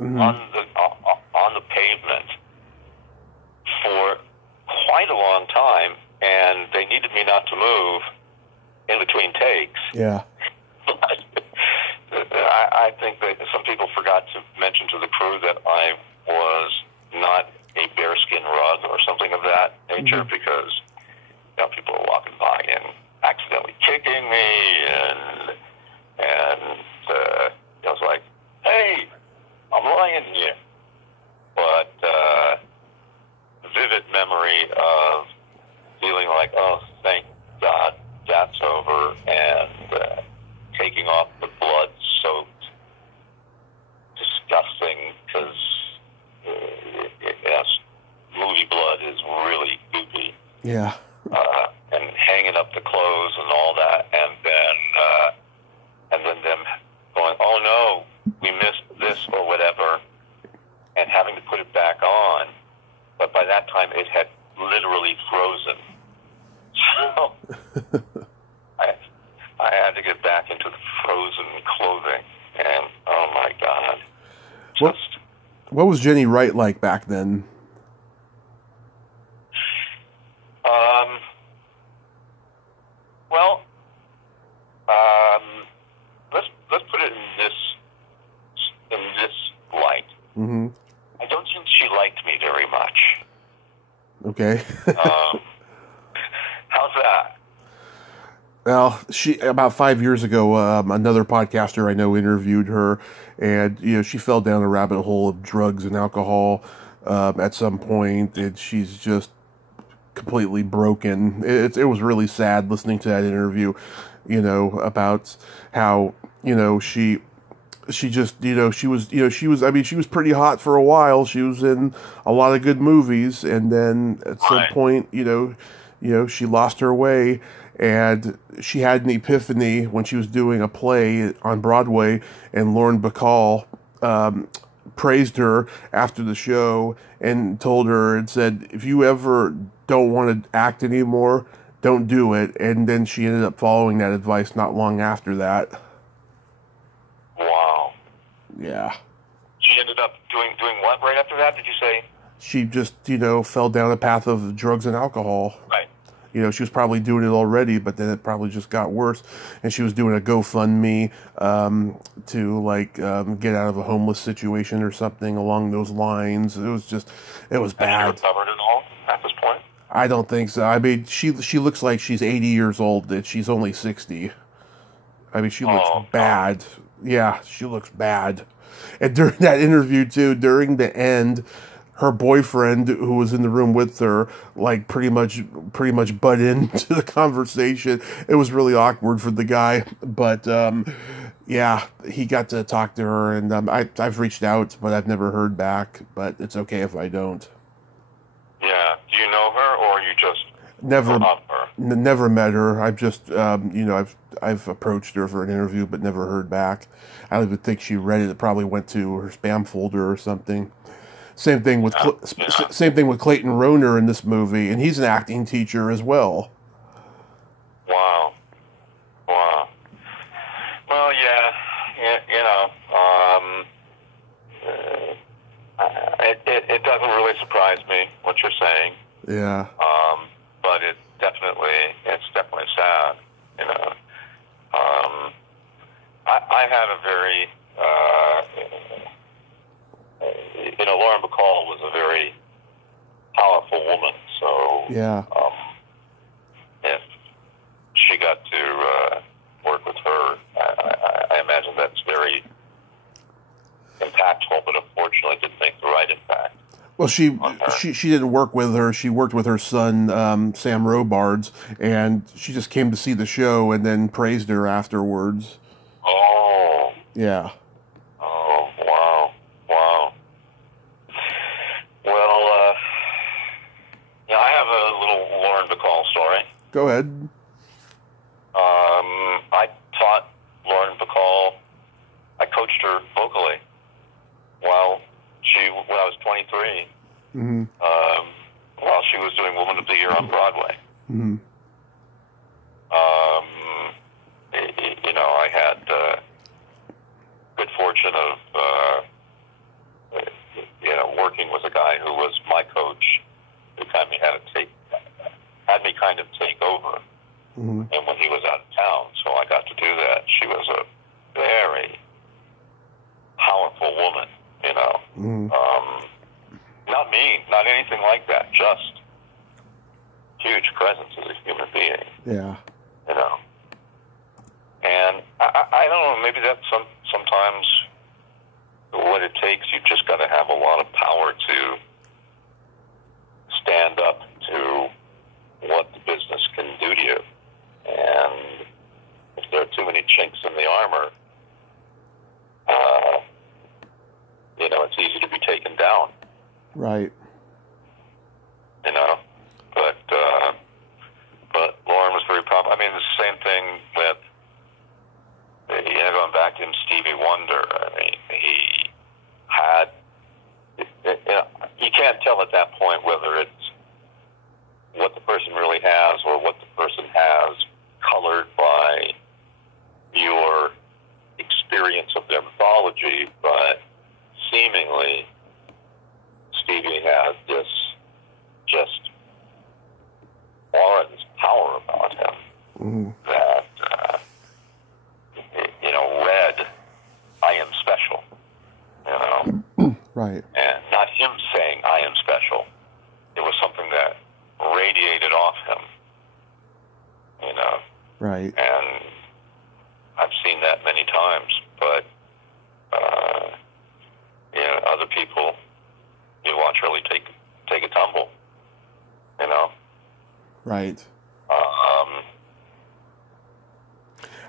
on the pavement for quite a long time, and they needed me not to move in between takes. Yeah. I think that some people forgot to mention to the crew that I was not a bearskin rug or something of that nature, because people were walking by and accidentally kicking me, and I was like, "Hey, I'm lying here." But vivid memory of feeling like, "Oh, thank God, that's over," and taking off the blood-soaked, disgusting, because movie blood is really goopy. Yeah. And hanging up the clothes and all that, and then them going, "Oh no, we missed this," or whatever, and having to put it back on. But by that time, it had literally frozen. So I had to get back into the frozen clothing, and oh my God. What was Jenny Wright like back then? Let's put it in this light. Mm-hmm. I don't think she liked me very much. Okay. How's that? Well, about 5 years ago, another podcaster I know interviewed her, and she fell down a rabbit hole of drugs and alcohol at some point, and she's just completely broken. It was really sad listening to that interview, about how she just she was pretty hot for a while. She was in a lot of good movies, and then at some point, she lost her way. And she had an epiphany when she was doing a play on Broadway, and Lauren Bacall praised her after the show and told her and said, "If you ever don't want to act anymore, don't do it. And then she ended up following that advice not long after that. Wow. Yeah. She ended up doing what right after that, did you say? She just, fell down a path of drugs and alcohol. Right. She was probably doing it already, but then it probably just got worse. And she was doing a GoFundMe to get out of a homeless situation or something along those lines. It was bad. Has she recovered at all at this point? I don't think so. I mean, she looks like she's 80 years old, and she's only 60. I mean, she looks bad. Yeah, she looks bad. And during that interview, too, during the end, her boyfriend, who was in the room with her, pretty much butt into the conversation. It was really awkward for the guy, but yeah, he got to talk to her, and I've reached out, but I've never heard back. But it's okay if I don't. Yeah. Do you know her, or you just never know of her? Never met her. I've just I've approached her for an interview, but never heard back. I don't even think she read it. It probably went to her spam folder or something. Same thing with Clayton Rohner in this movie, and he's an acting teacher as well. Wow. Well, yeah, it doesn't really surprise me what you're saying. Yeah. But it's definitely sad. I had a very Lauren Bacall was a very powerful woman, so yeah. If she got to work with her, I imagine that's very impactful, but unfortunately didn't make the right impact. Well, she didn't work with her. She worked with her son, Sam Robards, and she just came to see the show and then praised her afterwards. Oh. Yeah. Oh, wow. Well, I have a little Lauren Bacall story. Go ahead. I taught Lauren Bacall. I coached her vocally when I was 23. Mm-hmm. While she was doing Woman of the Year on Broadway. Mm-hmm. I had good fortune of working with a guy who was my coach, who had me kind of take over. Mm-hmm. And when he was out of town, so I got to do that. She was a very powerful woman, Mm-hmm. Not mean, not anything like that, just huge presence as a human being. Yeah. And I don't know, maybe that's sometimes what it takes. You just got to have a lot of power to stand up to what the business can do to you. And if there are too many chinks in the armor, it's easy to be taken down. Right. But Lauren was very proud. I mean, the same thing with, going back to him, Stevie Wonder. I mean, he had, you can't tell at that point whether it's what the person really has or what the person has colored by your experience of their mythology, but seemingly Stevie has this just aura, this power about him, mm-hmm. that, read, I am special, Right. And not him saying, I am special. It was something that radiated off him, Right. And I've seen that many times, but, other people, you watch really take a tumble, Right.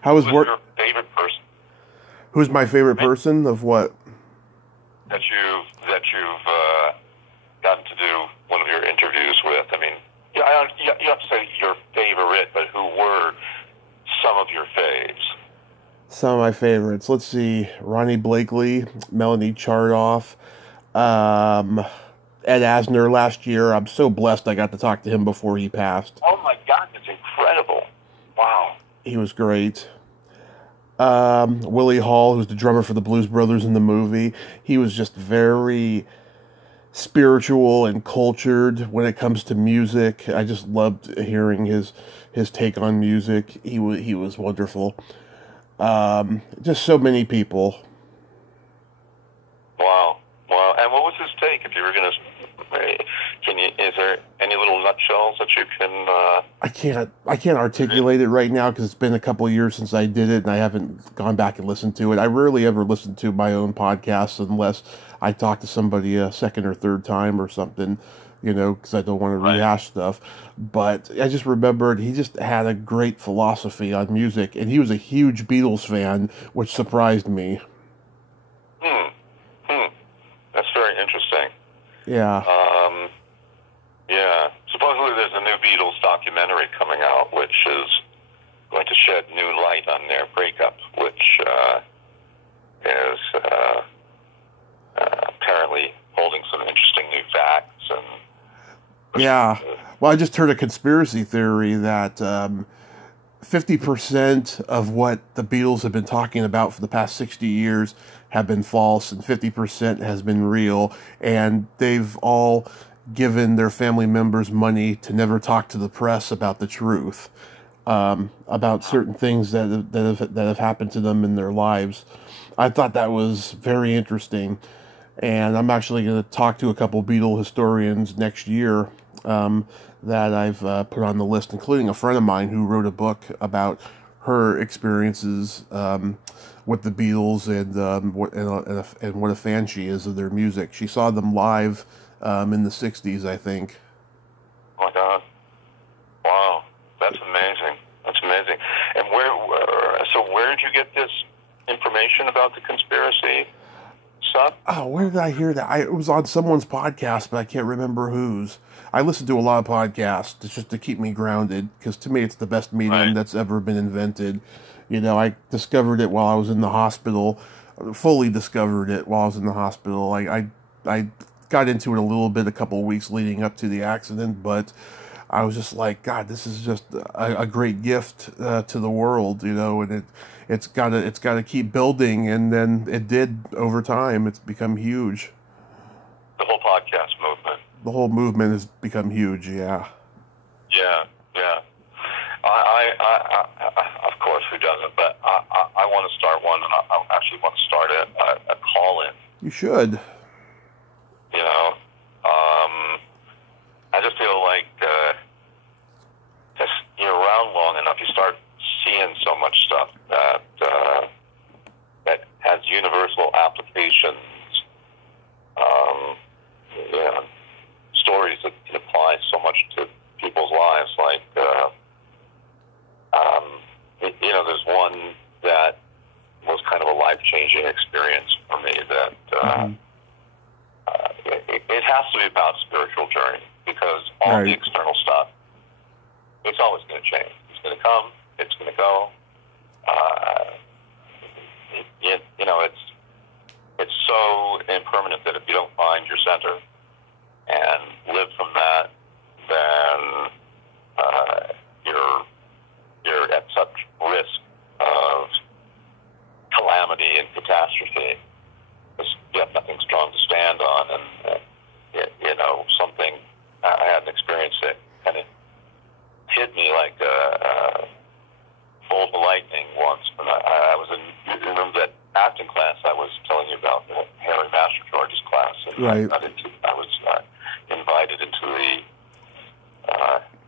How was Who's your favorite person? Who's my favorite person of what? That you've gotten to do one of your interviews with. I mean, you have to say your favorite, but who were some of your faves? Some of my favorites. Let's see. Ronnie Blakely, Melanie Chardoff, Ed Asner last year. I'm so blessed I got to talk to him before he passed. Oh my God, it's incredible. Wow. He was great. Willie Hall, who's the drummer for the Blues Brothers in the movie, he was just very spiritual and cultured when it comes to music. I just loved hearing his take on music. He was wonderful. Just so many people. Wow. And what was his take? If you were going to, is there any little nutshells that you can? I can't articulate it right now because it's been a couple of years since I did it, and I haven't gone back and listened to it. I rarely ever listen to my own podcasts unless I talk to somebody a second or third time or something, because I don't want to rehash stuff. But I just remembered he just had a great philosophy on music, and he was a huge Beatles fan, which surprised me. That's very interesting. Yeah. Yeah. Supposedly there's a new Beatles documentary coming out, which is going to shed new light on their breakup, which is apparently holding some interesting new facts. And yeah. Well, I just heard a conspiracy theory that 50% of what the Beatles have been talking about for the past 60 years have been false, and 50% has been real, and they've all given their family members money to never talk to the press about the truth, about certain things that have happened to them in their lives. I thought that was very interesting, and I'm actually going to talk to a couple Beatle historians next year that I've put on the list, including a friend of mine who wrote a book about her experiences with the Beatles and what a fan she is of their music. She saw them live in the 60s, I think. Oh my God. Wow. That's amazing. That's amazing. And where did you get this information about the conspiracy stuff? Oh, where did I hear that? It was on someone's podcast, but I can't remember whose. I listen to a lot of podcasts just to keep me grounded, because to me it's the best medium that's ever been invented. I discovered it while I was in the hospital, fully discovered it while I was in the hospital. I got into it a little bit a couple of weeks leading up to the accident, but I was just like, God, this is just a great gift to the world, and it's got to keep building, and then it did over time. It's become huge. The whole podcast movement. The whole movement has become huge. Yeah. Yeah. I of course, who doesn't? But I want to start one, and I actually want to start a call-in. You should. I just feel like if you're around long enough, you start seeing so much stuff that has universal applications. Stories that can apply so much to people's lives. Like, there's one that was kind of a life-changing experience for me that it has to be about spiritual journey, because all the external stuff, it's always going to change. It's going to come. It's going to go. It's so impermanent that if you don't find your center and live from that, then you're at such risk of calamity and catastrophe. Because you have nothing strong to stand on, and something. I had an experience that kind of hit me like a bolt of lightning once when I was in. Remember that acting class I was telling you about, the Harry Master George's class? And right. I was invited into the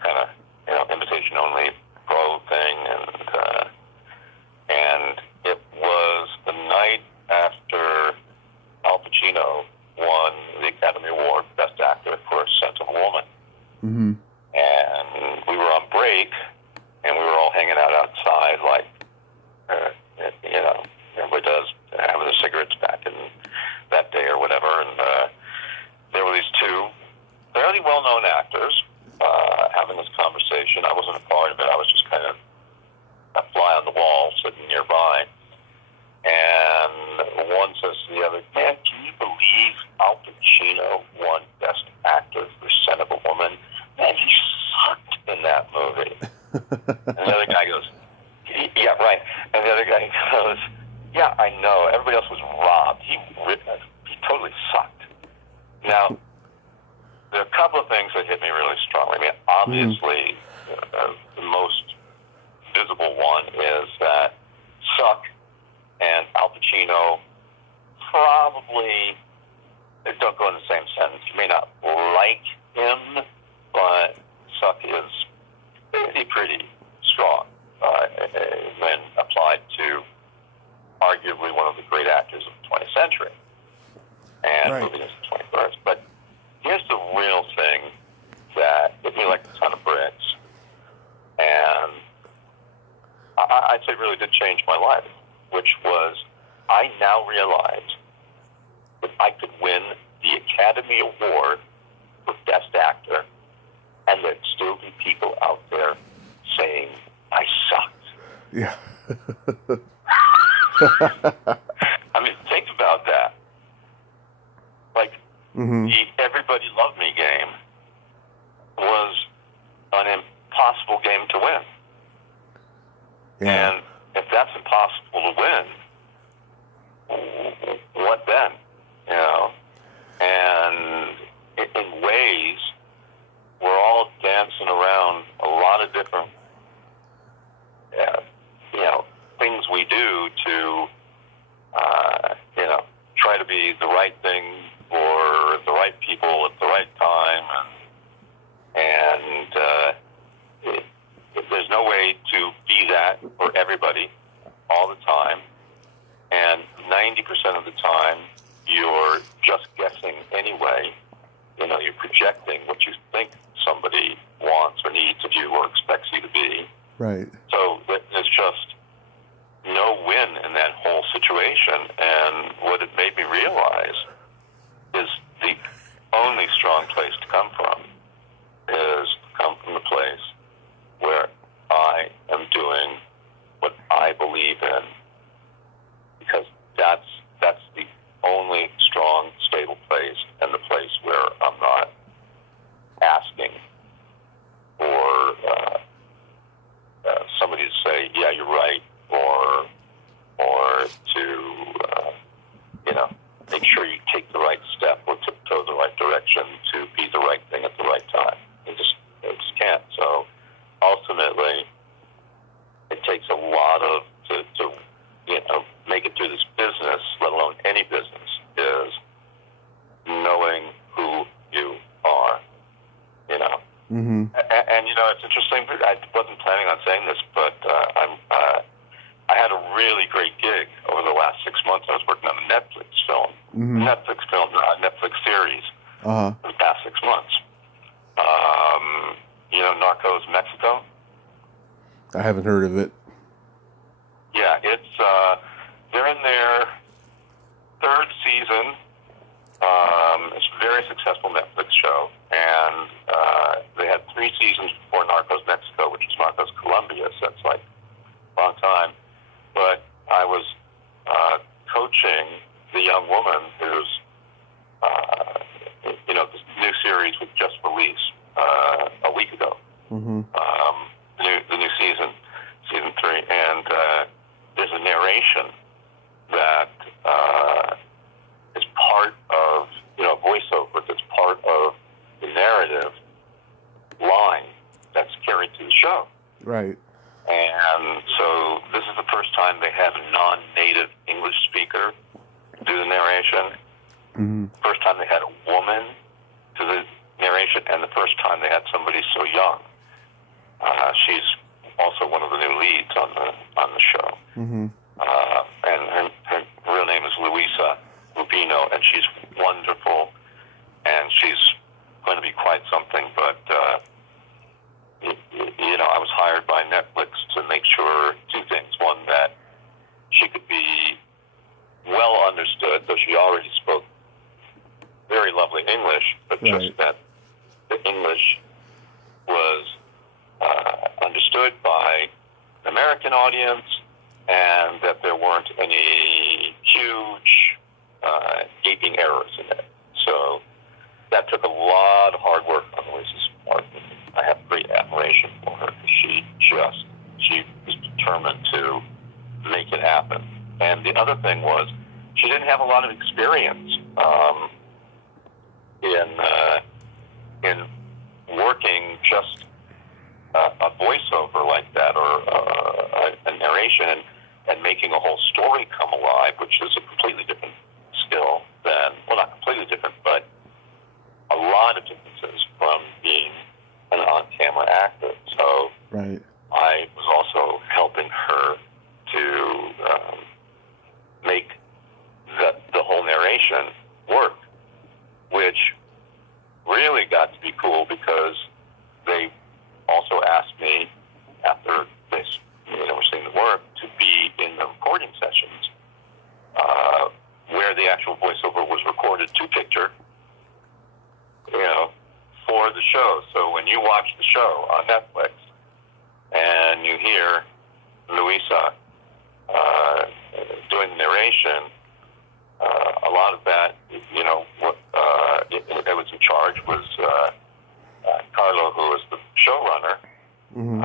kind of invitation only pro thing, and it was the night after Al Pacino won the Academy Award Best Actor for Scent of a Woman. Mm-hmm. And we were on break, and we were all hanging out outside, like everybody does, having their cigarettes back in that day or whatever. And there were these two fairly well-known actors having this conversation. I wasn't a part of it. I was just kind of a fly on the wall sitting nearby. And one says to the other, "Man, can you believe Al Pacino won Best Actor for Scent of a Woman? Man, he sucked in that movie." And the other guy goes, right. And the other guy goes, yeah, I know. Everybody else was robbed. He totally sucked. Now, there are a couple of things that hit me really strongly. I mean, obviously, the most visible one is that Suck and Al Pacino probably don't go in the same sentence. You may not like him, but Suck is pretty strong when applied to arguably one of the great actors of the 20th century and moving into the 21st. But here's the real thing that hit me like a ton of bricks, and I'd say really did change my life, which was I now realize that I could win the Academy Award for Best Actor, and there'd still be people out there saying I sucked. Yeah. I mean, think about that. Like, the Everybody Loved Me game was an impossible game to win. Yeah. And if that's impossible to win, what then? You know? And in ways, we're all dancing around a lot of different, things we do to, try to be the right thing for the right people at the right time, and there's no way to be that for everybody all the time, and 90% of the time you're just guessing anyway. You're projecting what you think somebody wants or needs of you or expects you to be. Right. So there's just no win in that whole situation, and what it made me realize is the only strong place to come from is to come from the place where I am doing what I believe in, because that's the only strong, stable place, and the place where I'm not asking for somebody to say, yeah, you're right, or to make sure you take the right step or tiptoe the right direction to be the right thing at the right time. It just can't. So ultimately, it takes a lot of to make it through this business, let alone any business, is knowing who you are. And it's interesting. I wasn't planning on saying this, but I had a really great gig over the last 6 months. I was working on a Netflix film, Netflix series for the past 6 months. Narcos Mexico? I haven't heard of it. Yeah, it's they're in their third season. It's a very successful Netflix show, and they had 3 seasons before Narcos Mexico, which was Narcos Colombia, so that's like a long time. But I was coaching the young woman who's, this new series was just released a week ago. The new season 3, and there's a narration that is part of, voiceover that's part of the narrative line that's carried to the show. Right. And so this is the first time they had a non-native English speaker do the narration. First time they had a woman do the narration, and the first time they had somebody so young. She's also one of the new leads on the show. And her real name is Luisa Rubino, and she's wonderful, and she's going to be quite something. But I was hired by Netflix to make sure 2 things: one, that she could be well understood, though she already spoke very lovely English, but just that the English was understood by an American audience, and that there weren't any huge gaping errors in it. So that took a lot of hard work on Louisa's part. I have great admiration for her. She was determined to make it happen. And the other thing was, she didn't have a lot of experience in working just a voiceover like that, or a narration, and making a whole story come alive, which is a completely different skill than, well, not completely different, but a lot of differences from being an on-camera actor. So right. I was also helping her to make the whole narration work, which really got to be cool, because they also asked me, after they were seeing the work, to be in the recording sessions where the actual voiceover was recorded to picture, for the show. So when you watch the show on Netflix and you hear Louisa doing the narration, a lot of that, what was in charge was Carlo, who was the showrunner. Mm-hmm.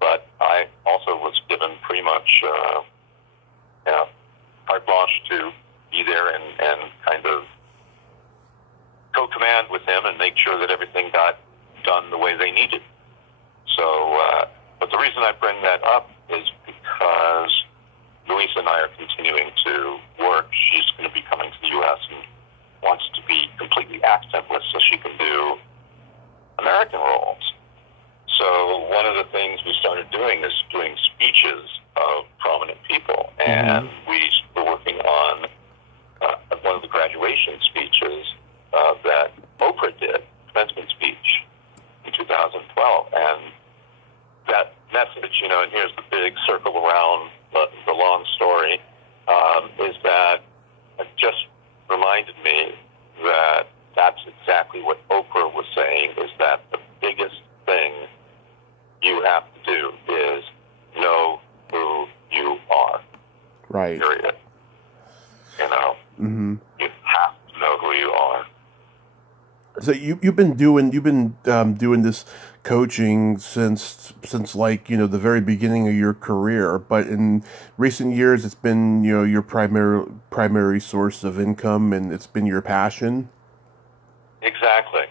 But I also was given pretty much, carte blanche to be there and kind of co-command with him and make sure that everything got done the way they needed. So, but the reason I bring that up is because Louisa and I are continuing to work. She's going to be coming to the U.S. and wants to be completely accentless so she can do American roles. So one of the things we started doing is doing speeches of prominent people, and we were working on one of the graduation speeches that Oprah did, commencement speech, in 2012, and that message, and here's the big circle around the long story, is that it just reminded me that that's exactly what Oprah was saying, is that the biggest thing you have to do is know who you are. Right. Period. Mm-hmm. You have to know who you are. So you've been doing this coaching since like the very beginning of your career, but in recent years it's been your primary source of income, and it's been your passion. Exactly.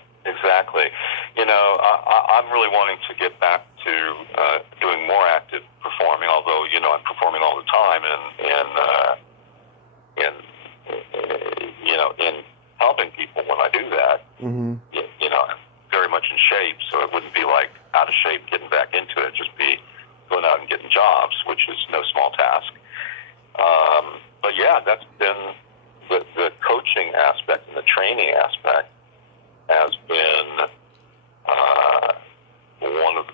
I'm really wanting to get back to doing more active performing, although I'm performing all the time, in helping people when I do that. Mm-hmm. I'm very much in shape, so it wouldn't be like out of shape getting back into it. Just be going out and getting jobs, which is no small task. But yeah, that's been the coaching aspect and the training aspect has been one of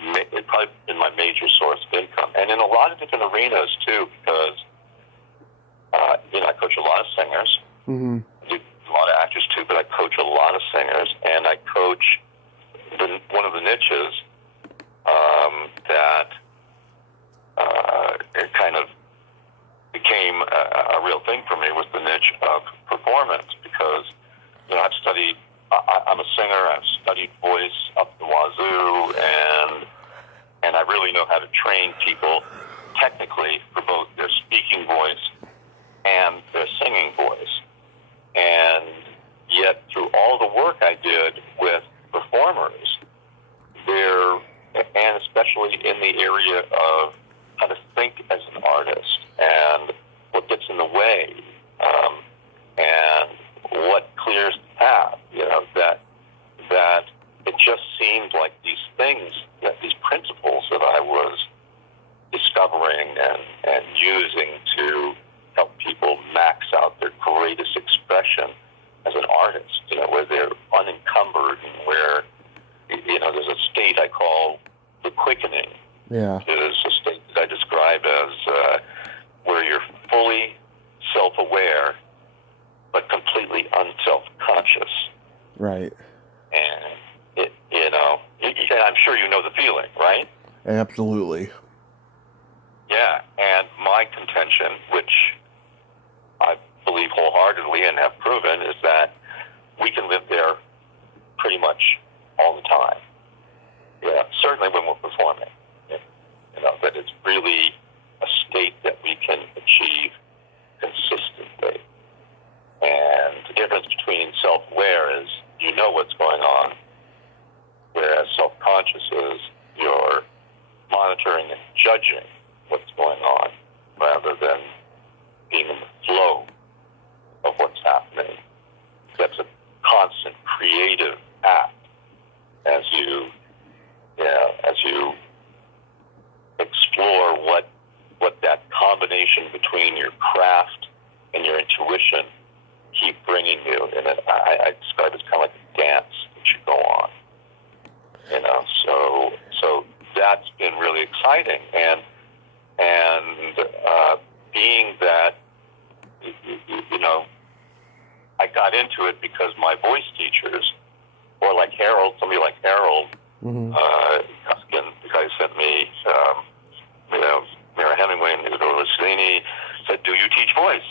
it's probably been my major source of income, and in a lot of different arenas too, because I coach a lot of singers. Mm-hmm. I do a lot of actors too, but I coach a lot of singers, and I coach one of the niches that it kind of became a real thing for me, was the niche of performance, because I've studied. I'm a singer. I've studied voice up the wazoo, and I really know how to train people technically for both their speaking voice and their singing voice. And yet, through all the work I did with performers, and especially in the area of how to think as an artist and what gets in the way, and what clears the path, that it just seemed like these things, that these principles that I was discovering and using to help people max out their greatest expression as an artist, where they're unencumbered, and where, there's a state I call the quickening. Yeah. It is a state that I describe as where you're fully self-aware, but completely unself-conscious. Right. And I'm sure you know the feeling, right? Absolutely. Yeah, and my contention, which I believe wholeheartedly and have proven, is that we can live there pretty much all the time. Yeah, certainly when we're performing. monitoring and judging what's going on rather than being in the flow of what's happening. That's a constant creative act as you explore what that combination between your craft and your intuition keep bringing you. And I describe it as kind of like a dance that you go on. So that's been really exciting. And being that, I got into it because my voice teachers, or like Harold, somebody like Harold, Cuskin, the guy who sent me, Mira Hemingway and Isidore Lucini, said, "Do you teach voice?"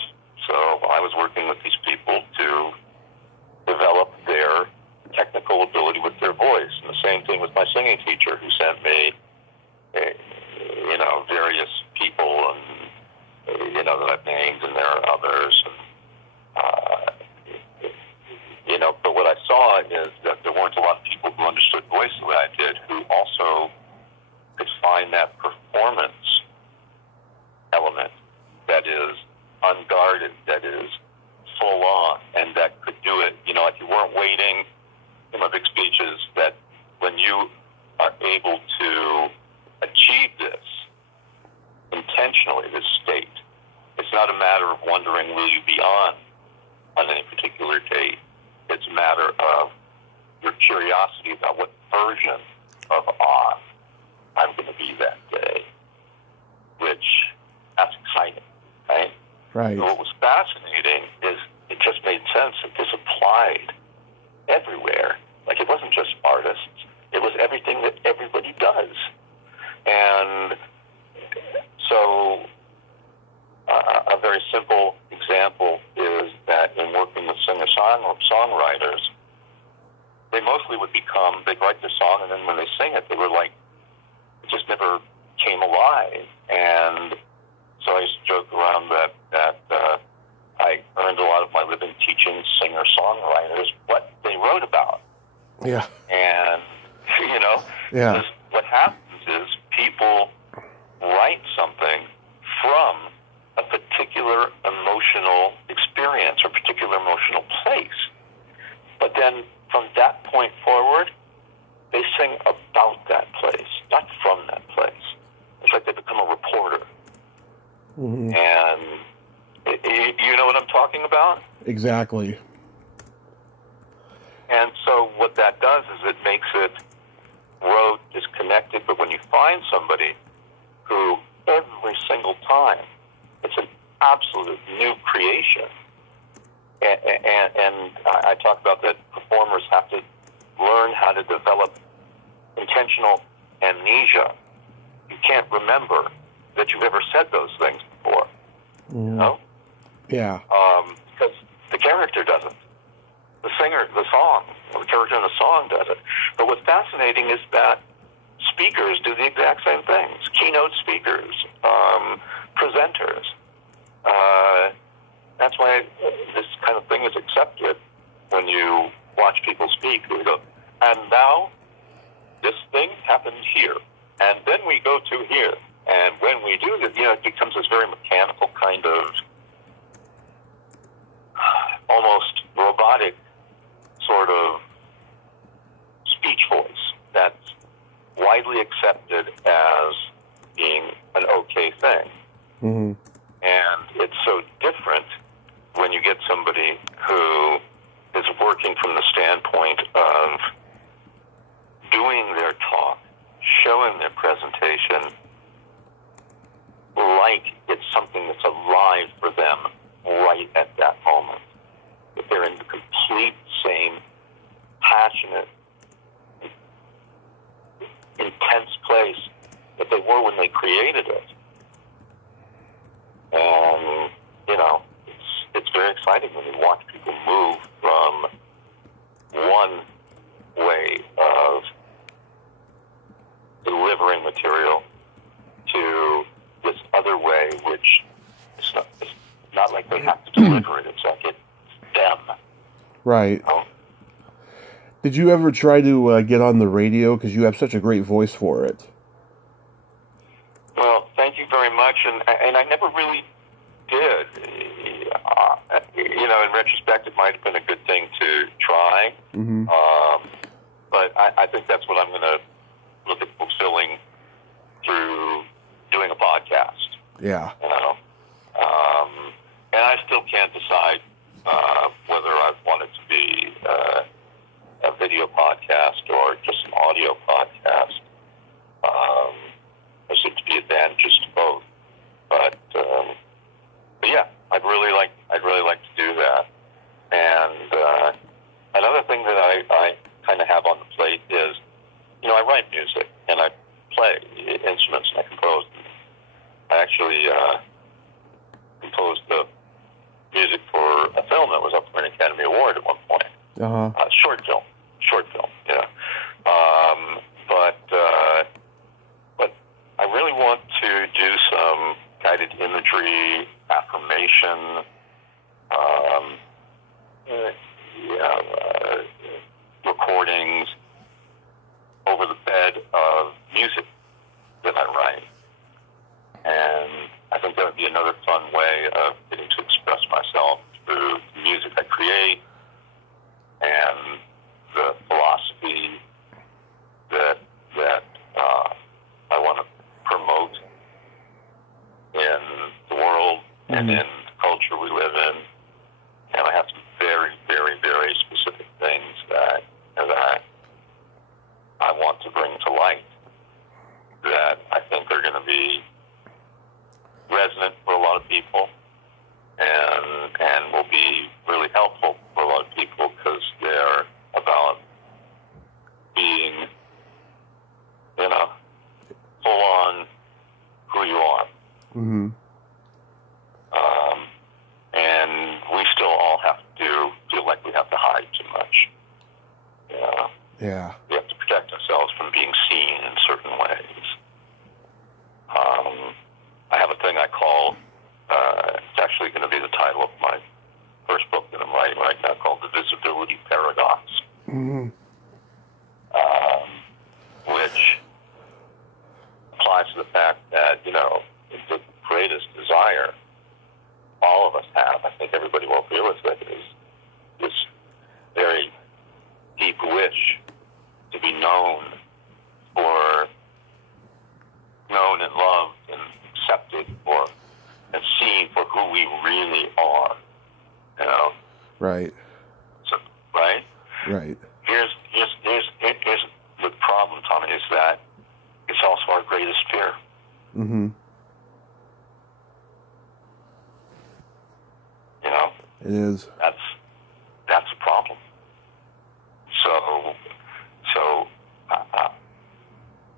So I was working with these people to develop their technical ability with their voice. And the same thing with my singing teacher, who sent me, various people, and that I've named, and there are others. And, but what I saw is that there weren't a lot of people who understood voice the way I did, who also could find that performance element that is unguarded, that is full on, and that could do it. Like you weren't waiting in my big speeches, that when you are able to achieve this intentionally, this state, it's not a matter of wondering, will you be on any particular date? It's a matter of your curiosity about what version of on I'm going to be that day, which, that's exciting, right? Right. So what was fascinating is it just made sense that this applied everywhere. Like, it wasn't just artists. It was everything that everybody does. And so a very simple example is that in working with singer-songwriters, they mostly would they'd write their song, and then when they sing it, they were like, it just never came alive. And so I used to joke around that I earned a lot of my living teaching singer-songwriters what they wrote about. Yeah. And, yeah. What happens is people write something from a particular emotional experience or particular emotional place. But then from that point forward, they sing about that place, not from that place. It's like they become a reporter. Mm-hmm. And you know what I'm talking about? Exactly. And so what that does is it makes it road disconnected, but when you find somebody who every single time it's an absolute new creation, and I talk about that performers have to learn how to develop intentional amnesia. You can't remember that you've ever said those things before. Yeah. Because the character doesn't. The singer, the character in the song does it. But what's fascinating is that speakers do the exact same things. Keynote speakers, presenters. That's why this kind of thing is accepted when you watch people speak. We go, and now this thing happened here, and then we go to here. And when we do that, it becomes this very mechanical kind of almost robotic sort of speech voice that's widely accepted as being an okay thing. Mm-hmm. And it's so different when you get somebody who is working from the standpoint of doing their talk, showing their presentation like it's something that's alive for them right at that moment. That they're in the complete same passionate, intense place that they were when they created it. And, it's very exciting when you watch people move from one way of delivering material to this other way, which it's not like they have to deliver it. It's like it's them. Right. Did you ever try to get on the radio? Because you have such a great voice for it. Well, thank you very much, and I never really did. In retrospect, it might have been a good thing to try. Mm-hmm. But I think that's what I'm going to look at fulfilling through doing a podcast. Yeah. And I still can't decide whether I want it to be a video podcast or just an audio podcast. There seem to be advantages to both, but yeah, I'd really like to do that. And another thing that I kind of have on the plate is, I write music and I play instruments and I compose. I actually composed the music for a film that was up for an Academy Award at one point. Uh-huh. Short film, yeah. But I really want to do some guided imagery, affirmation, recordings over the bed of music that I write. And I think that would be another fun way of getting to express myself through the music I create and the philosophy that I want to promote in the world and in the culture we live in. And I have some very, very, very specific things that I want to bring to light that I think are going to be resonant for a lot of people and will be really helpful for a lot of people because they're about being, full on who you are. Mm-hmm. And we still all have to feel like we have to hide too much. Yeah. We have to protect ourselves from being seen in certain ways. I have a thing I call, it's actually going to be the title of my first book that I'm writing right now, called The Visibility Paradox. Mm-hmm. Which applies to the fact that, the greatest desire all of us have, I think everybody will agree with it, is this very deep wish to be known and loved and accepted and seen for who we really are. Right. So, right? Right. Here's the problem, Tommy, is that it's also our greatest fear. Mm-hmm. It is. That's a problem. So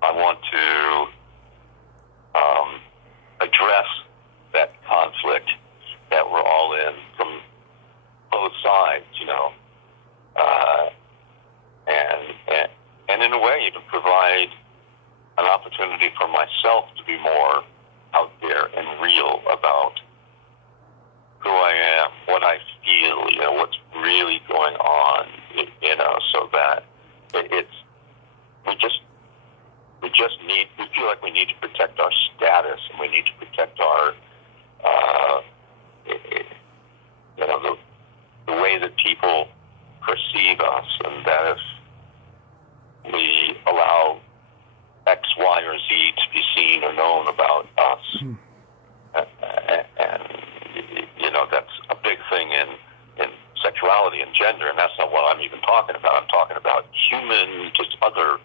I want to address that conflict that we're all in from both sides, and in a way even provide an opportunity for myself to be more out there and real about who I am, what I feel, what's really going on, so that we feel like we need to protect our status and we need to protect our, the way that people perceive us, and that if we allow X, Y, or Z to be seen or known about us, and that's a big thing in sexuality and gender, and that's not what I'm even talking about. I'm talking about just other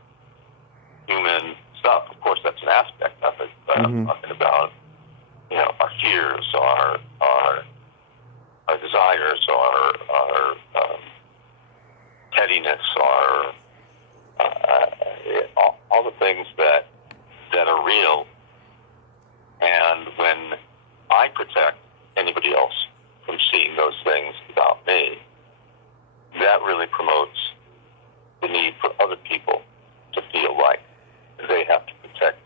human stuff. Of course, that's an aspect of it, but I'm talking about, our fears, our desires, our pettiness, all the things that are real. And when I protect anybody else from seeing those things about me, that really promotes the need for other people to feel like they have to protect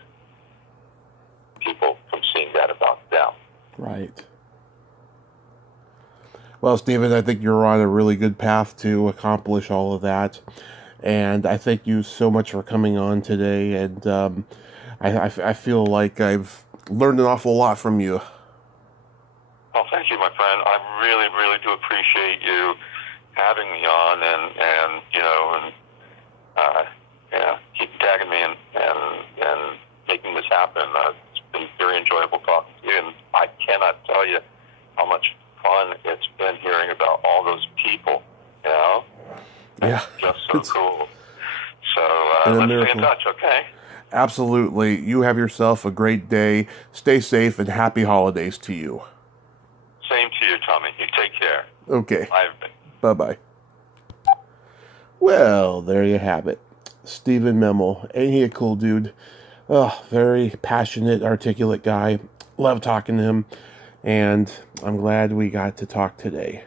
people from seeing that about them. Right. Well, Steven, I think you're on a really good path to accomplish all of that. And I thank you so much for coming on today. And I feel like I've learned an awful lot from you. Oh, thank you, my friend. I really, really do appreciate you having me on, and you know, and keep tagging me and making this happen. It's been very enjoyable talking to you, and I cannot tell you how much fun it's been hearing about all those people. You know, yeah, just so cool. So let's stay in touch, okay? Absolutely. You have yourself a great day. Stay safe and happy holidays to you. Same to you, Tommy. You take care. Okay. Bye. Bye-bye. Well, there you have it. Steven Memel. Ain't he a cool dude? Oh, very passionate, articulate guy. Love talking to him. And I'm glad we got to talk today.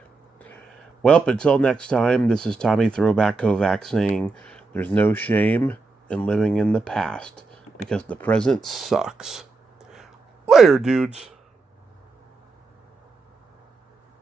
Well, until next time, this is Tommy Throwback Kovac saying there's no shame in living in the past because the present sucks. Later, dudes.